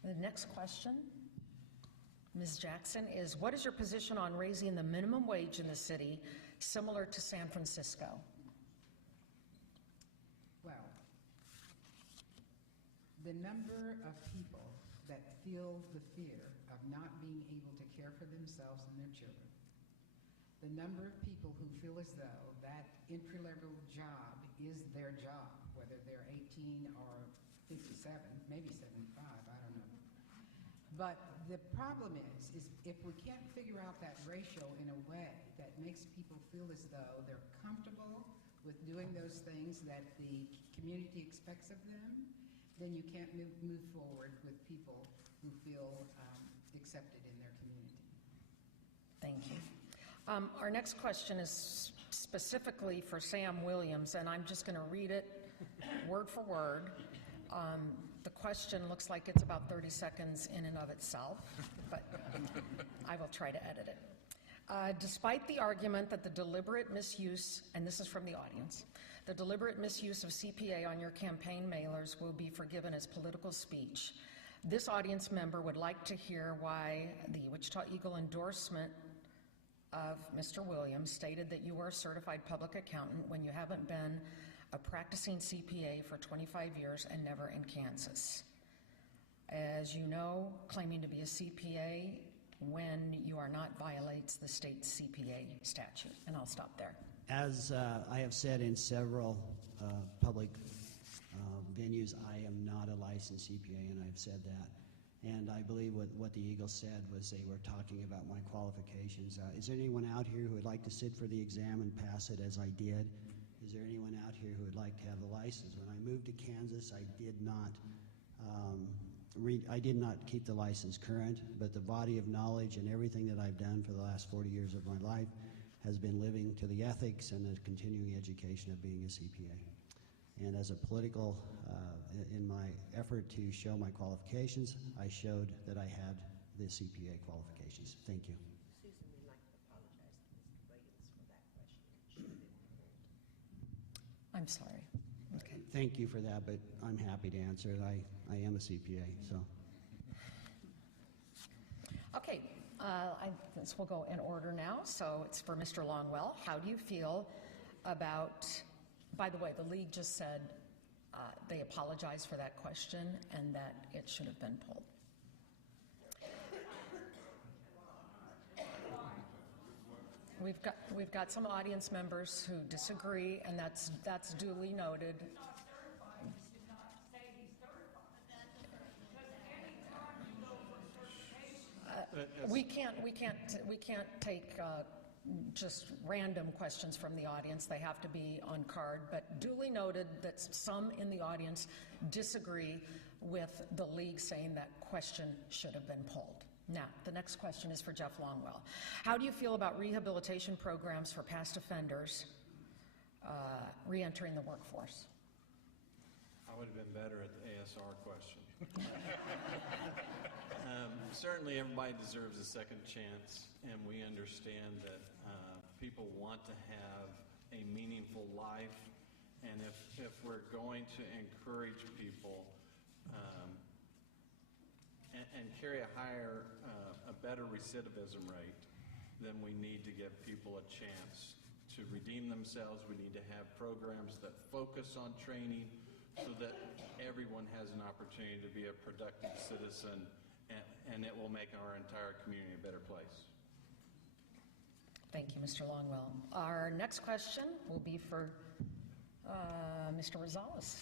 The next question, Ms. Jackson, is what is your position on raising the minimum wage in the city similar to San Francisco? Well, the number of people that feel the fear of not being able to care for themselves and their children, the number of people who feel as though that entry-level job is their job, whether they're 18 or 57, maybe 75, I don't know. But the problem is if we can't figure out that ratio in a way that makes people feel as though they're comfortable with doing those things that the community expects of them, then you can't move forward with people who feel accepted in their community. Thank you. Our next question is specifically for Sam Williams, and I'm just going to read it word for word. The question looks like it's about 30 seconds in and of itself, but I will try to edit it. Despite the argument that the deliberate misuse, and this is from the audience, the deliberate misuse of CPA on your campaign mailers will be forgiven as political speech. This audience member would like to hear why the Wichita Eagle endorsement of Mr. Williams stated that you were a certified public accountant when you haven't been a practicing CPA for 25 years and never in Kansas. As you know, claiming to be a CPA when you are not violates the state CPA statute. And I'll stop there. As I have said in several public venues, I am not a licensed CPA, and I've said that. And I believe what the Eagle said was they were talking about my qualifications. Is there anyone out here who would like to sit for the exam and pass it as I did? Is there anyone out here who would like to have the license? When I moved to Kansas, I did not keep the license current, but the body of knowledge and everything that I've done for the last 40 years of my life has been living to the ethics and the continuing education of being a CPA. And as a political, in my effort to show my qualifications, I showed that I had the CPA qualifications. Thank you. Susan would like to apologize to Mr. Williams for that question. I'm sorry. Okay. Thank you for that, but I'm happy to answer it. I am a CPA, so. Okay, I guess we'll go in order now. So it's for Mr. Longwell. How do you feel about, by the way, the league just said they apologize for that question and that it should have been pulled. We've got some audience members who disagree, and that's duly noted. We can't take just random questions from the audience. They have to be on card, but duly noted that some in the audience disagree with the league saying that question should have been pulled. Now, the next question is for Jeff Longwell. How do you feel about rehabilitation programs for past offenders re-entering the workforce? I would have been better at the ASR question. Certainly everybody deserves a second chance, and we understand that people want to have a meaningful life, and if we're going to encourage people and carry a better recidivism rate, then we need to give people a chance to redeem themselves. We need to have programs that focus on training so that everyone has an opportunity to be a productive citizen, and it will make our entire community a better place. Thank you, Mr. Longwell. Our next question will be for Mr. Rosales.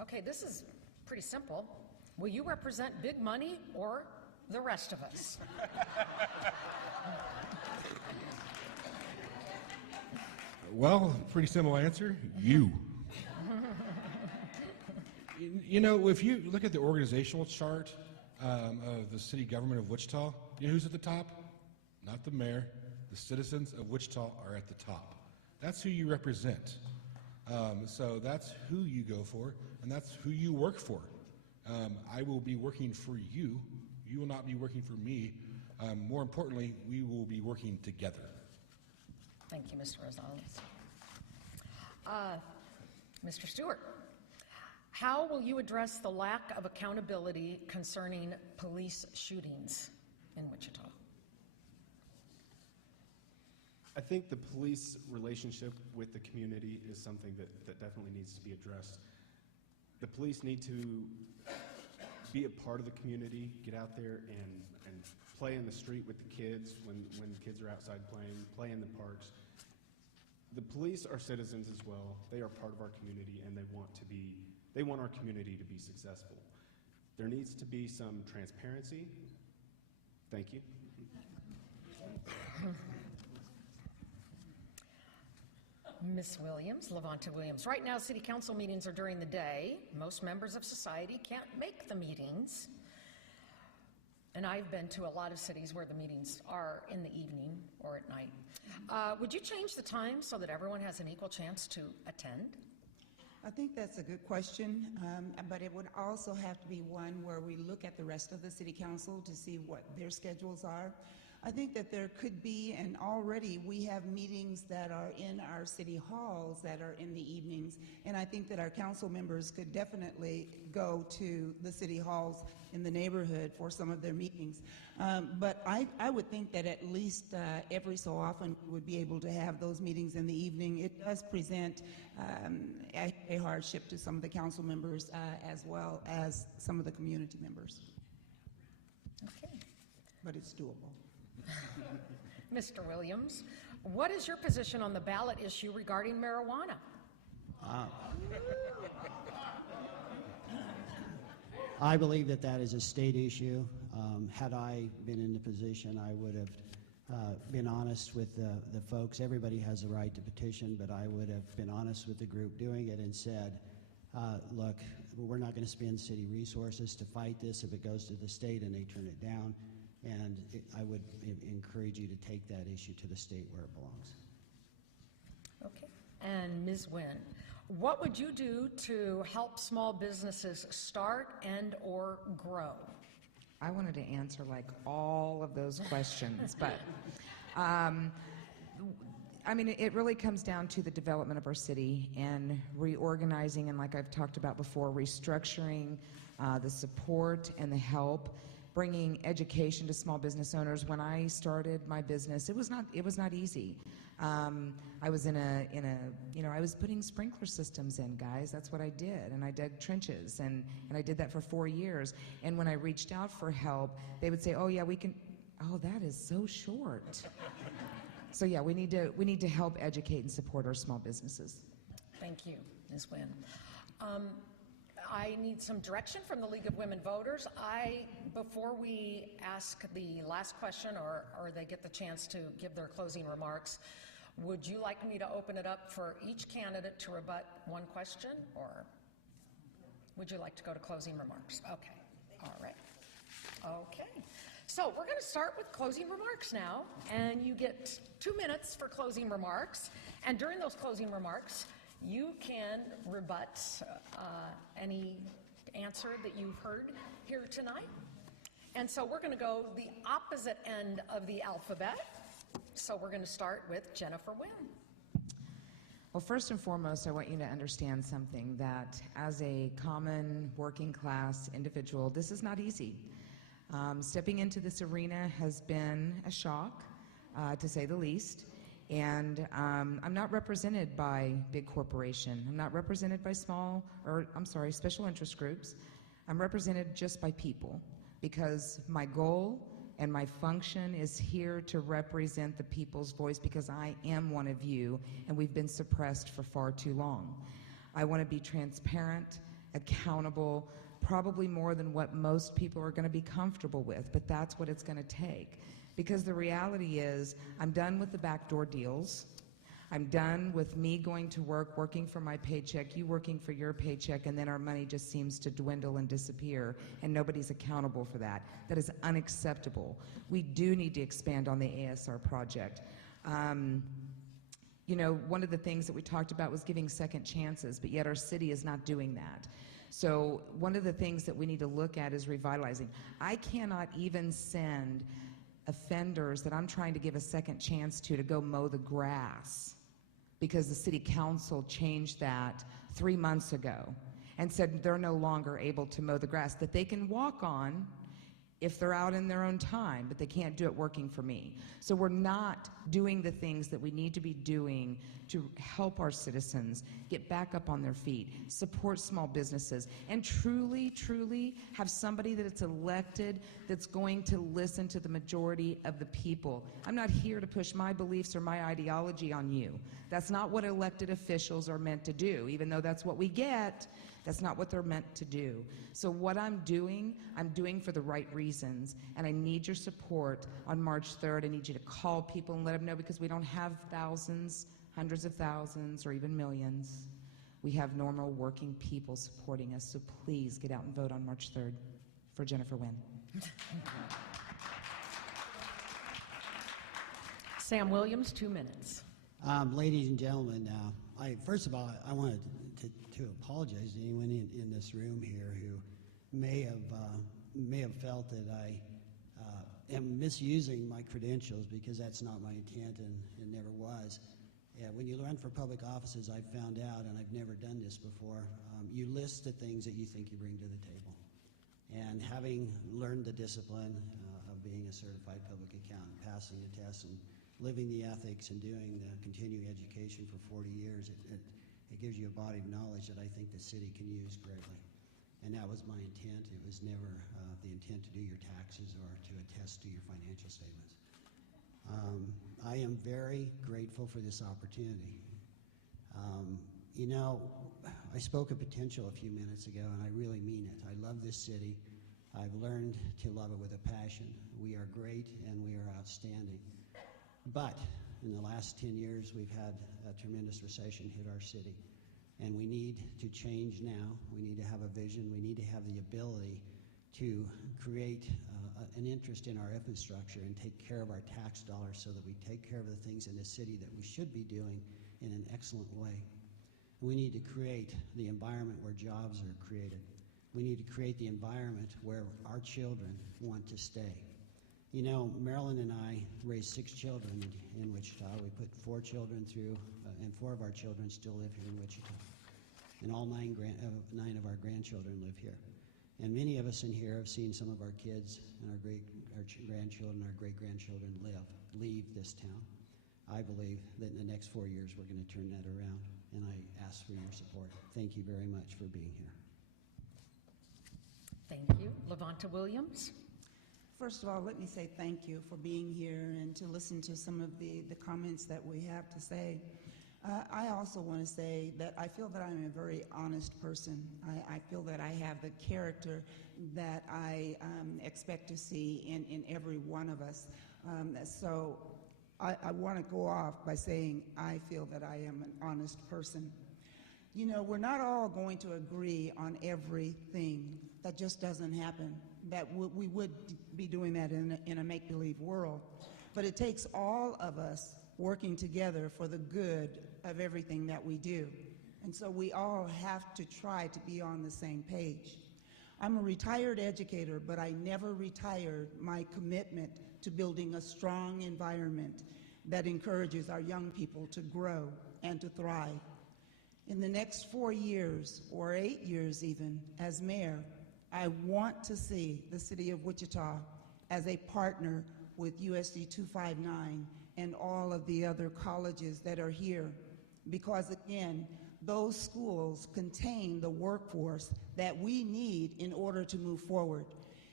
Okay, this is pretty simple. Will you represent big money or the rest of us? Well, pretty simple answer, you. You know, if you look at the organizational chart of the city government of Wichita, you know who's at the top? Not the mayor, the citizens of Wichita are at the top. That's who you represent. So that's who you go for, and that's who you work for. I will be working for you. You will not be working for me. More importantly, we will be working together. Thank you, Mr. Rosales. Mr. Stewart, how will you address the lack of accountability concerning police shootings in Wichita? I think the police relationship with the community is something that definitely needs to be addressed. The police need to be a part of the community, get out there and play in the street with the kids when kids are outside playing, play in the parks. The police are citizens as well. They are part of our community, and they want our community to be successful. There needs to be some transparency. Thank you. Ms. Williams, Levanta Williams. Right now, city council meetings are during the day. Most members of society can't make the meetings. And I've been to a lot of cities where the meetings are in the evening or at night. Would you change the time so that everyone has an equal chance to attend? I think that's a good question, but it would also have to be one where we look at the rest of the city council to see what their schedules are. I think that there could be, and already we have meetings that are in our city halls that are in the evenings, and I think that our council members could definitely go to the city halls in the neighborhood for some of their meetings. But I would think that at least every so often we would be able to have those meetings in the evening. It does present a hardship to some of the council members as well as some of the community members. Okay. But it's doable. Mr. Williams, what is your position on the ballot issue regarding marijuana? I believe that that is a state issue. Had I been in the position, I would have been honest with the folks. Everybody has a right to petition, but I would have been honest with the group doing it and said, look, we're not going to spend city resources to fight this if it goes to the state and they turn it down. And I would encourage you to take that issue to the state where it belongs. Okay. And Ms. Nguyen, what would you do to help small businesses start and or grow? I wanted to answer like all of those questions, but I mean, it really comes down to the development of our city and reorganizing, and like I've talked about before, restructuring the support and the help, bringing education to small business owners. When I started my business, it was not easy. I was I was putting sprinkler systems in, guys. That's what I did, and I dug trenches, and I did that for 4 years. And when I reached out for help, they would say, "Oh yeah, we can." Oh, that is so short. So yeah, we need to help educate and support our small businesses. Thank you, Ms. Nguyen. I need some direction from the League of Women Voters. Before we ask the last question or they get the chance to give their closing remarks, would you like me to open it up for each candidate to rebut one question, or would you like to go to closing remarks? Okay, all right. Okay, so we're going to start with closing remarks now, and you get 2 minutes for closing remarks, and during those closing remarks, you can rebut any answer that you've heard here tonight. And so we're going to go the opposite end of the alphabet. So we're going to start with Jennifer Nguyen. Well, first and foremost, I want you to understand something, that as a common working class individual, this is not easy. Stepping into this arena has been a shock, to say the least. And I'm not represented by big corporation. I'm not represented by special interest groups. I'm represented just by people, because my goal and my function is here to represent the people's voice, because I am one of you, and we've been suppressed for far too long. I want to be transparent, accountable, probably more than what most people are going to be comfortable with, but that's what it's going to take. Because the reality is, I'm done with the backdoor deals. I'm done with me going to work, working for my paycheck, you working for your paycheck, and then our money just seems to dwindle and disappear, and nobody's accountable for that. That is unacceptable. We do need to expand on the ASR project. You know, one of the things that we talked about was giving second chances, but yet our city is not doing that. So one of the things that we need to look at is revitalizing. I cannot even send offenders that I'm trying to give a second chance to go mow the grass because the city council changed that 3 months ago and said they're no longer able to mow the grass, that they can walk on if they're out in their own time, but they can't do it working for me. So we're not doing the things that we need to be doing to help our citizens get back up on their feet, support small businesses, and truly, truly have somebody that it's elected that's going to listen to the majority of the people. I'm not here to push my beliefs or my ideology on you. That's not what elected officials are meant to do, even though that's what we get. That's not what they're meant to do. So what I'm doing for the right reasons, and I need your support on March 3rd. I need you to call people and let them know, because we don't have thousands, hundreds of thousands, or even millions. We have normal working people supporting us, so please get out and vote on March 3rd for Jennifer Wynn. Sam Williams, 2 minutes. Ladies and gentlemen, first of all, I wanted to apologize to anyone in this room here who may have felt that I am misusing my credentials, because that's not my intent and never was. When you run for public offices, I've found out, and I've never done this before, you list the things that you think you bring to the table. And having learned the discipline of being a certified public accountant, passing the test, and living the ethics and doing the continuing education for 40 years, it gives you a body of knowledge that I think the city can use greatly. And that was my intent. It was never the intent to do your taxes or to attest to your financial statements. I am very grateful for this opportunity. You know, I spoke of potential a few minutes ago, and I really mean it. I love this city. I've learned to love it with a passion. We are great and we are outstanding. But in the last 10 years, we've had a tremendous recession hit our city, and we need to change now. We need to have a vision. We need to have the ability to create an interest in our infrastructure and take care of our tax dollars, so that we take care of the things in the city that we should be doing in an excellent way. We need to create the environment where jobs are created. We need to create the environment where our children want to stay. You know, Marilyn and I raised 6 children in Wichita. We put 4 children through, and 4 of our children still live here in Wichita. And all 9 of our grandchildren live here. And many of us in here have seen some of our kids and our grandchildren, our great-grandchildren leave this town. I believe that in the next 4 years we're going to turn that around, and I ask for your support. Thank you very much for being here. Thank you. Levanta Williams. First of all, let me say thank you for being here and to listen to some of the comments that we have to say. I also want to say that I feel that I'm a very honest person. I feel that I have the character that I expect to see in every one of us. So I want to go off by saying I feel that I am an honest person. You know, we're not all going to agree on everything. That just doesn't happen. That we would be doing that in a make-believe world. But it takes all of us working together for the good of everything that we do. And so we all have to try to be on the same page. I'm a retired educator, but I never retired my commitment to building a strong environment that encourages our young people to grow and to thrive. In the next 4 years, or 8 years even, as mayor, I want to see the city of Wichita as a partner with USD 259 and all of the other colleges that are here, because again, those schools contain the workforce that we need in order to move forward.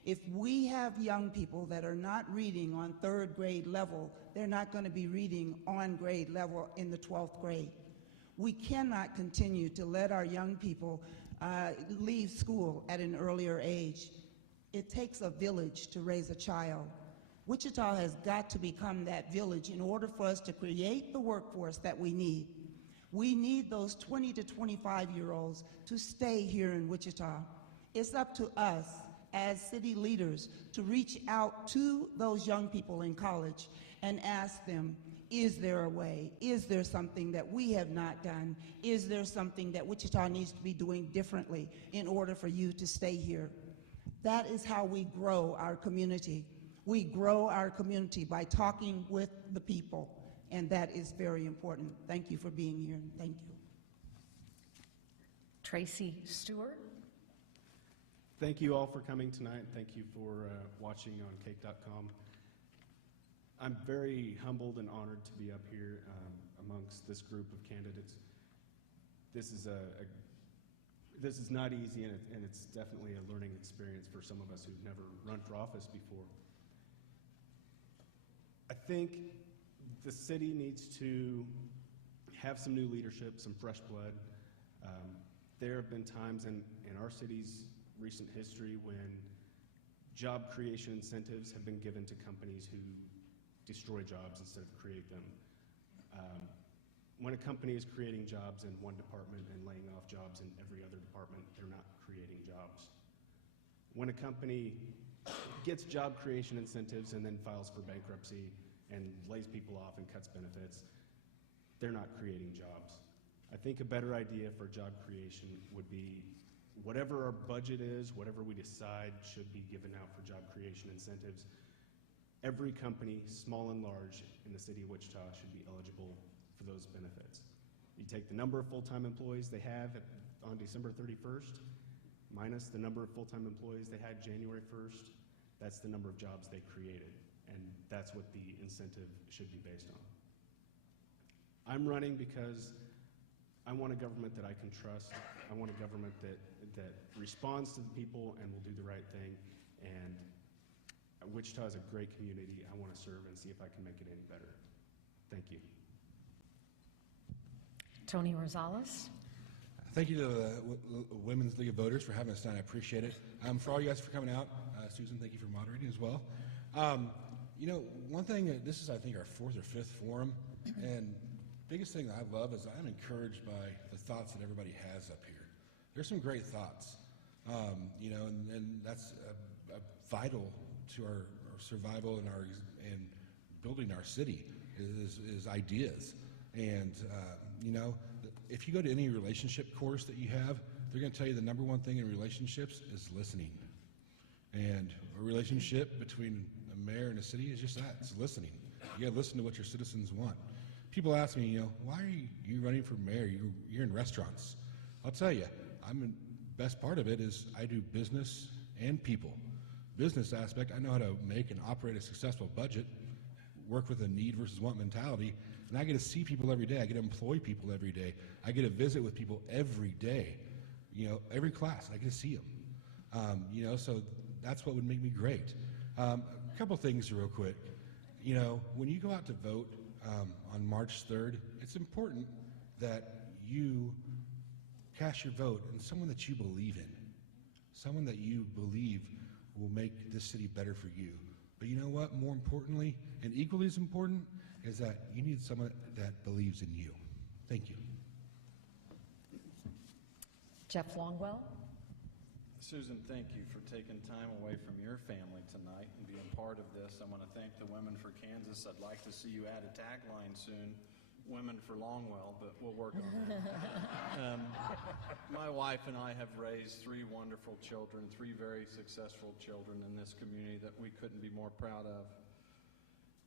If we have young people that are not reading on 3rd grade level, they're not going to be reading on grade level in the 12th grade. We cannot continue to let our young people leave school at an earlier age. It takes a village to raise a child. Wichita has got to become that village in order for us to create the workforce that we need. We need those 20 to 25-year-olds to stay here in Wichita. It's up to us as city leaders to reach out to those young people in college and ask them, is there a way? Is there something that we have not done? Is there something that Wichita needs to be doing differently in order for you to stay here? That is how we grow our community. We grow our community by talking with the people, and that is very important. Thank you for being here, and thank you. Tracy Stewart. Thank you all for coming tonight. Thank you for watching on cake.com. I'm very humbled and honored to be up here amongst this group of candidates. This is not easy, and it's definitely a learning experience for some of us who've never run for office before. I think the city needs to have some new leadership, some fresh blood. There have been times in our city's recent history when job creation incentives have been given to companies who destroy jobs instead of create them. When a company is creating jobs in one department and laying off jobs in every other department, they're not creating jobs. When a company gets job creation incentives and then files for bankruptcy and lays people off and cuts benefits, they're not creating jobs. I think a better idea for job creation would be whatever our budget is, whatever we decide should be given out for job creation incentives, every company, small and large, in the city of Wichita should be eligible for those benefits. You take the number of full-time employees they have on December 31st, minus the number of full-time employees they had January 1st, that's the number of jobs they created, and that's what the incentive should be based on. I'm running because I want a government that I can trust. I want a government that responds to the people and will do the right thing, and Wichita is a great community. I want to serve and see if I can make it any better. Thank you. Tony Rosales. Thank you to the Women's League of Voters for having us tonight. I appreciate it. For all you guys for coming out. Susan, thank you for moderating as well. You know, one thing, this is I think our 4th or 5th forum, and biggest thing that I love is I'm encouraged by the thoughts that everybody has up here. There's some great thoughts, you know, and that's vital to our survival and building our city is ideas. And, you know, if you go to any relationship course that you have, they're going to tell you the number one thing in relationships is listening. And a relationship between a mayor and a city is just that, it's listening. You got to listen to what your citizens want. People ask me, you know, why are you running for mayor? You're in restaurants. I'll tell you, best part of it is I do business and people. Business aspect, I know how to make and operate a successful budget, work with a need versus want mentality, and I get to see people every day. I get to employ people every day. I get to visit with people every day. You know, every class, I get to see them. You know, so that's what would make me great. A couple things real quick. You know, when you go out to vote on March 3rd, it's important that you cast your vote in someone that you believe in, someone that you believe will make this city better for you. But you know what? More importantly, and equally as important, is that you need someone that believes in you. Thank you. Jeff Longwell. Susan, thank you for taking time away from your family tonight and being part of this. I want to thank the Women for Kansas. I'd like to see you add a tagline soon, Women for Longwell, but we'll work on that. My wife and I have raised 3 wonderful children, 3 very successful children in this community that we couldn't be more proud of.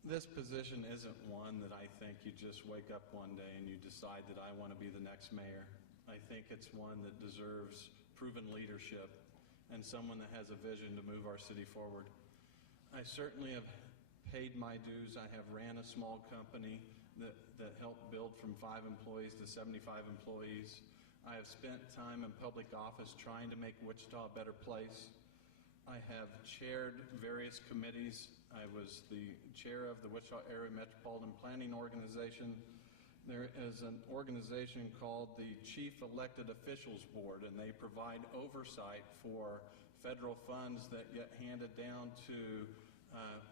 This position isn't one that I think you just wake up one day and you decide that I want to be the next mayor. I think it's one that deserves proven leadership and someone that has a vision to move our city forward. I certainly have paid my dues. I have ran a small company that helped build from 5 employees to 75 employees. I have spent time in public office trying to make Wichita a better place. I have chaired various committees. I was the chair of the Wichita Area Metropolitan Planning Organization. There is an organization called the Chief Elected Officials Board, and they provide oversight for federal funds that get handed down to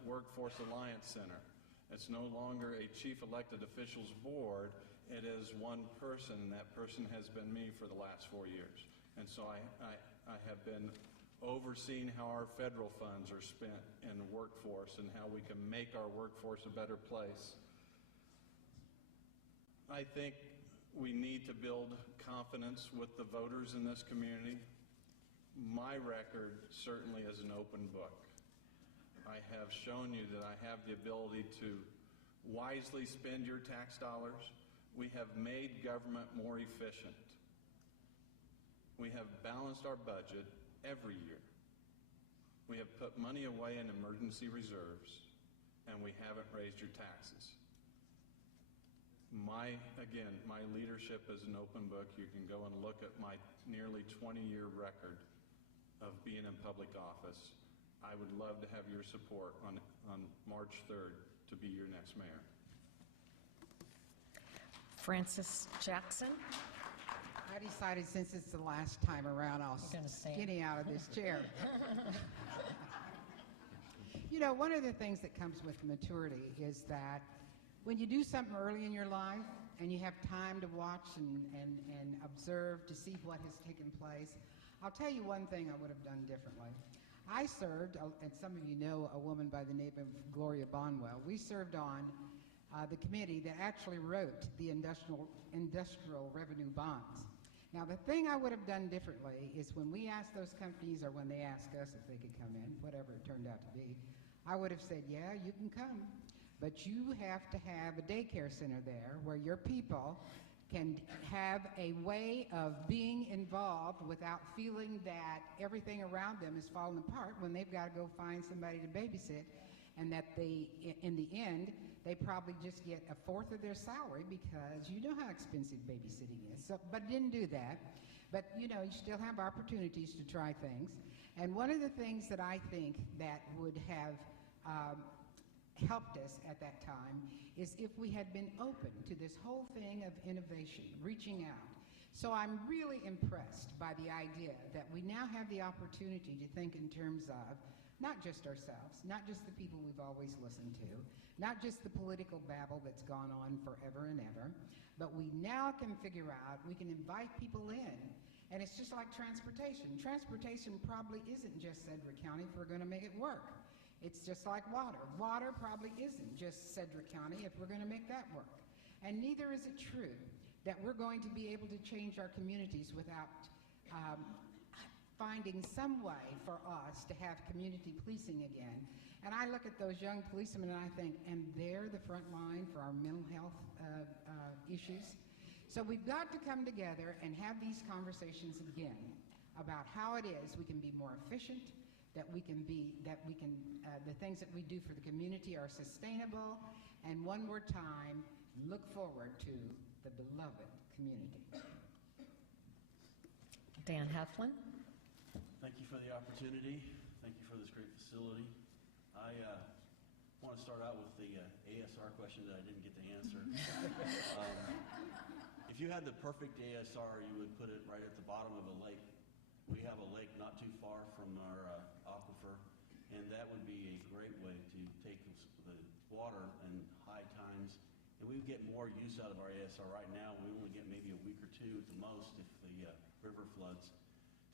Workforce Alliance Center. It's no longer a chief elected officials board. It is one person, and that person has been me for the last 4 years. And so I have been overseeing how our federal funds are spent in the workforce and how we can make our workforce a better place. I think we need to build confidence with the voters in this community. My record certainly is an open book. I have shown you that I have the ability to wisely spend your tax dollars. We have made government more efficient. We have balanced our budget every year. We have put money away in emergency reserves, and we haven't raised your taxes. My leadership is an open book. You can go and look at my nearly 20-year record of being in public office. I would love to have your support on March 3rd to be your next mayor. Francis Jackson. I decided since it's the last time around, I'll skinny out of this chair. You know, one of the things that comes with maturity is that when you do something early in your life and you have time to watch and observe to see what has taken place, I'll tell you one thing I would have done differently. I served, and some of you know a woman by the name of Gloria Bonwell. We served on the committee that actually wrote the industrial revenue bonds. Now, the thing I would have done differently is when we asked those companies, or when they asked us if they could come in, whatever it turned out to be, I would have said, yeah, you can come, but you have to have a daycare center there where your people can have a way of being involved without feeling that everything around them is falling apart when they've got to go find somebody to babysit, and that in the end, they probably just get a fourth of their salary, because you know how expensive babysitting is. So, but didn't do that. But you know, you still have opportunities to try things. And one of the things that I think that would have helped us at that time is if we had been open to this whole thing of innovation, reaching out. So I'm really impressed by the idea that we now have the opportunity to think in terms of not just ourselves, not just the people we've always listened to, not just the political babble that's gone on forever and ever, but we now can figure out, we can invite people in. And it's just like transportation. Transportation probably isn't just Sedgwick County if we're going to make it work. It's just like water. Water probably isn't just Sedgwick County if we're going to make that work. And neither is it true that we're going to be able to change our communities without finding some way for us to have community policing again. And I look at those young policemen and I think, and they're the front line for our mental health issues. So we've got to come together and have these conversations again about how it is we can be more efficient, that we can the things that we do for the community are sustainable, and one more time, look forward to the beloved community. Dan Heflin. Thank you for the opportunity. Thank you for this great facility. I want to start out with the ASR question that I didn't get to answer. If you had the perfect ASR, you would put it right at the bottom of a lake. We have a lake not too far from our aquifer, and that would be a great way to take the water in high times, and we would get more use out of our ASR. Right now, we only get maybe a week or two at the most if the river floods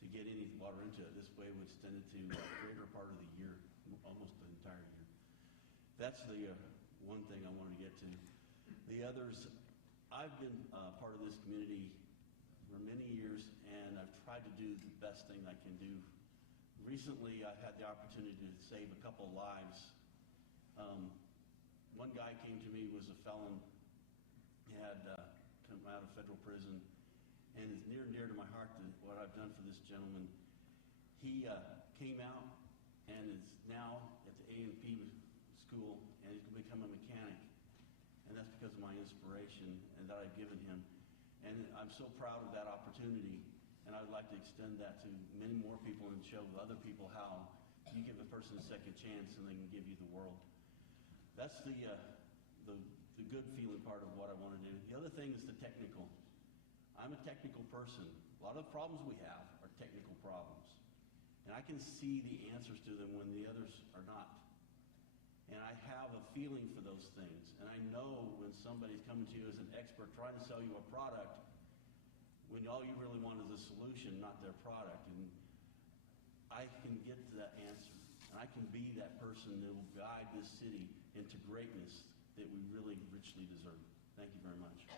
to get any water into it. This way would extend it to a greater part of the year, almost the entire year. That's the one thing I wanted to get to. The others, I've been part of this community for many years, and I've tried to do the best thing I can do. Recently, I've had the opportunity to save a couple lives. One guy came to me, was a felon. He had come out of federal prison, and it's near and dear to my heart what I've done for this gentleman. He came out and is now at the A&P school, and he's going to become a mechanic. And that's because of my inspiration and that I've given him. And I'm so proud of that opportunity, and I would like to extend that to many more people and show other people how you give a person a second chance and they can give you the world. That's the good feeling part of what I want to do. The other thing is the technical. I'm a technical person. A lot of the problems we have are technical problems. And I can see the answers to them when the others are not. And I have a feeling for those things. And I know when somebody's coming to you as an expert trying to sell you a product, when all you really want is a solution, not their product. And I can get to that answer. And I can be that person that will guide this city into greatness that we really richly deserve. Thank you very much.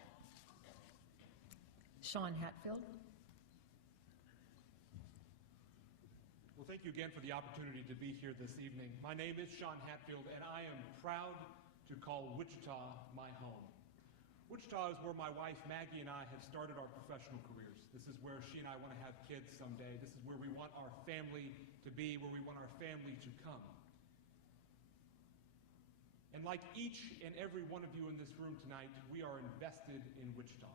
Sean Hatfield. Well, thank you again for the opportunity to be here this evening. My name is Sean Hatfield, and I am proud to call Wichita my home. Wichita is where my wife Maggie and I have started our professional careers. This is where she and I want to have kids someday. This is where we want our family to be, where we want our family to come. And like each and every one of you in this room tonight, we are invested in Wichita.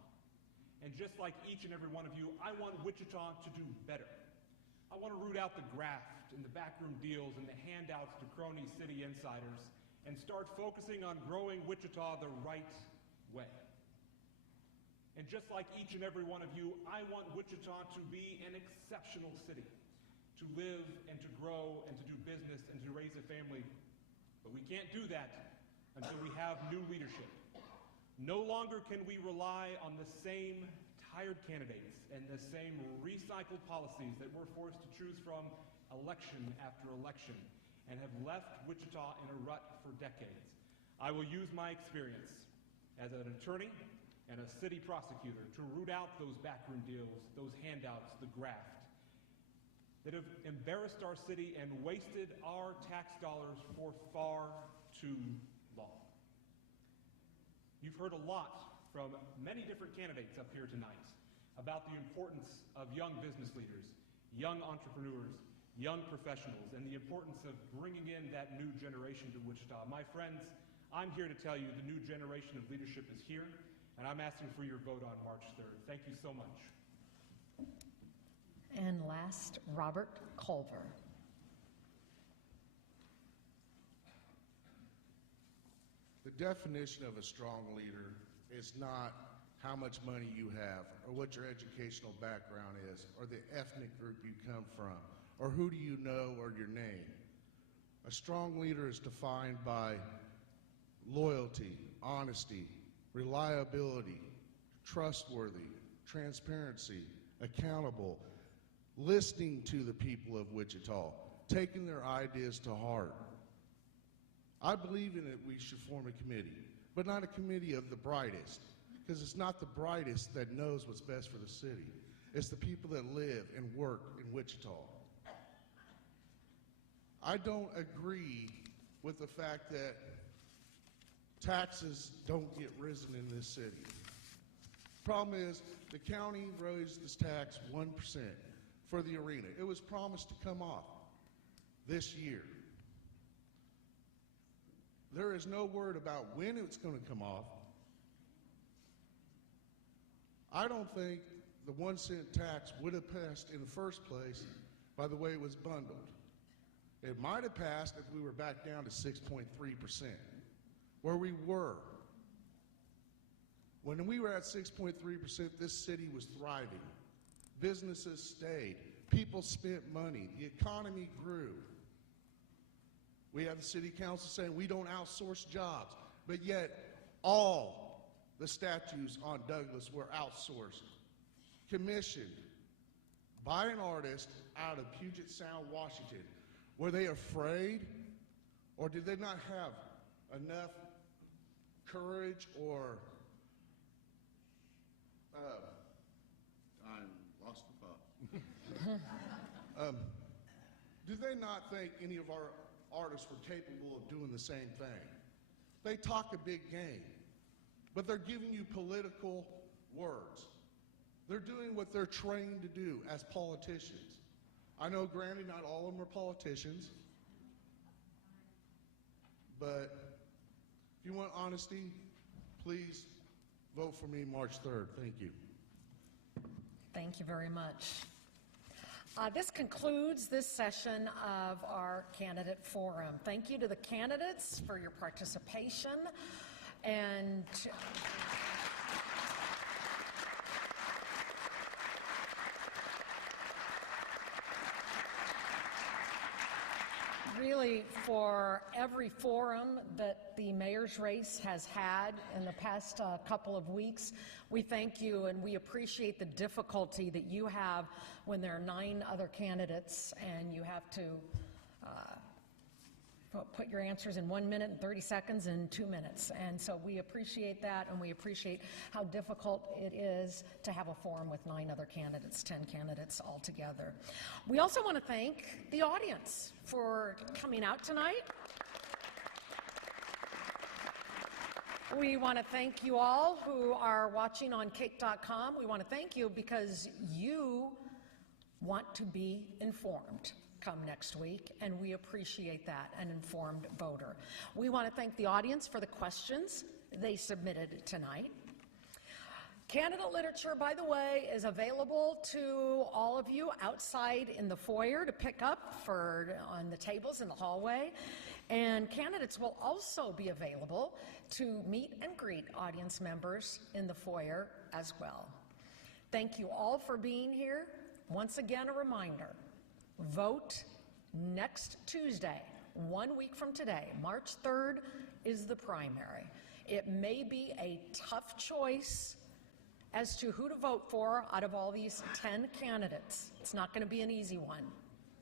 And just like each and every one of you, I want Wichita to do better. I want to root out the graft and the backroom deals and the handouts to crony city insiders and start focusing on growing Wichita the right way. And just like each and every one of you, I want Wichita to be an exceptional city, to live and to grow and to do business and to raise a family. But we can't do that until we have new leadership. No longer can we rely on the same tired candidates and the same recycled policies that we're forced to choose from election after election and have left Wichita in a rut for decades. I will use my experience as an attorney and a city prosecutor to root out those backroom deals, those handouts, the graft that have embarrassed our city and wasted our tax dollars for far too long. You've heard a lot from many different candidates up here tonight about the importance of young business leaders, young entrepreneurs, young professionals, and the importance of bringing in that new generation to Wichita. My friends, I'm here to tell you the new generation of leadership is here, and I'm asking for your vote on March 3rd. Thank you so much. And last, Robert Culver. The definition of a strong leader is not how much money you have or what your educational background is or the ethnic group you come from or who do you know or your name. A strong leader is defined by loyalty, honesty, reliability, trustworthy, transparency, accountable, listening to the people of Wichita, taking their ideas to heart. I believe in it, we should form a committee, but not a committee of the brightest, because it's not the brightest that knows what's best for the city. It's the people that live and work in Wichita. I don't agree with the fact that taxes don't get risen in this city. Problem is, the county raised this tax 1% for the arena. It was promised to come off this year. There is no word about when it's going to come off. I don't think the 1 cent tax would have passed in the first place by the way it was bundled. It might have passed if we were back down to 6.3%, where we were. When we were at 6.3%, this city was thriving. Businesses stayed. People spent money. The economy grew. We have the city council saying we don't outsource jobs, but yet all the statues on Douglas were outsourced, commissioned by an artist out of Puget Sound, Washington. Were they afraid, or did they not have enough courage or I lost the thought. Do they not think any of our artists were capable of doing the same thing? They talk a big game, but they're giving you political words. They're doing what they're trained to do as politicians. I know, granted, not all of them are politicians, but if you want honesty, please vote for me March 3rd. Thank you. Thank you very much. This concludes this session of our candidate forum. Thank you to the candidates for your participation, and really really for every forum that the mayor's race has had in the past couple of weeks. We thank you and we appreciate the difficulty that you have when there are 9 other candidates and you have to put your answers in 1 minute and 30 seconds and 2 minutes. And so we appreciate that, and we appreciate how difficult it is to have a forum with 9 other candidates, 10 candidates altogether. We also want to thank the audience for coming out tonight. We want to thank you all who are watching on cake.com. We want to thank you because you want to be informed come next week, and we appreciate that, an informed voter. We want to thank the audience for the questions they submitted tonight. Candidate literature, by the way, is available to all of you outside in the foyer to pick up on the tables in the hallway. And candidates will also be available to meet and greet audience members in the foyer as well. Thank you all for being here. Once again, a reminder, vote next Tuesday, 1 week from today. March 3rd is the primary. It may be a tough choice as to who to vote for out of all these 10 candidates. It's not going to be an easy one,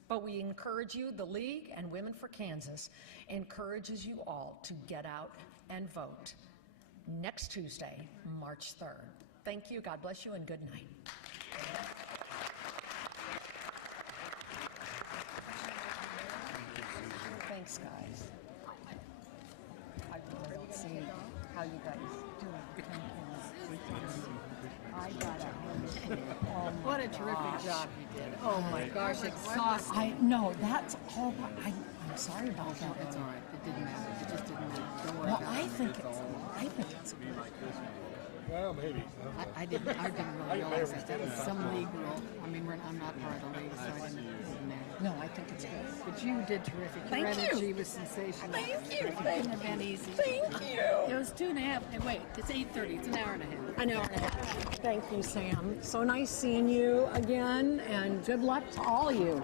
but we encourage you, the League and Women for Kansas encourages you all to get out and vote next Tuesday, March 3rd. Thank you, God bless you, and good night. Thanks, guys. I really don't see how you guys do it. I got it. What a terrific job you did. Oh my gosh, exhausting. I know, that's all. I'm sorry about that. It's all right. It didn't matter. It just didn't matter. Don't worry Well, about it. I think it's Well, maybe. I didn't really realize that. That was some league rule. I mean, I'm not part of the league, so I didn't know. No, I think it's good. But you did terrific. Your Thank you. energy was sensational. Thank you. It couldn't have been easy. Thank you. It was 2.5. Hey, wait, it's 8:30. It's an hour and a half. An hour and a half. Thank you, Sam. So nice seeing you again, and good luck to all of you.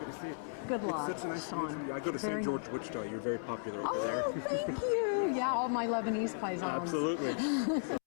Good luck. It's such a nice Sean. to meet you. I go to St. George, Wichita. You're very popular over Oh, there. thank you. Yeah, all my Lebanese paisanos. Absolutely.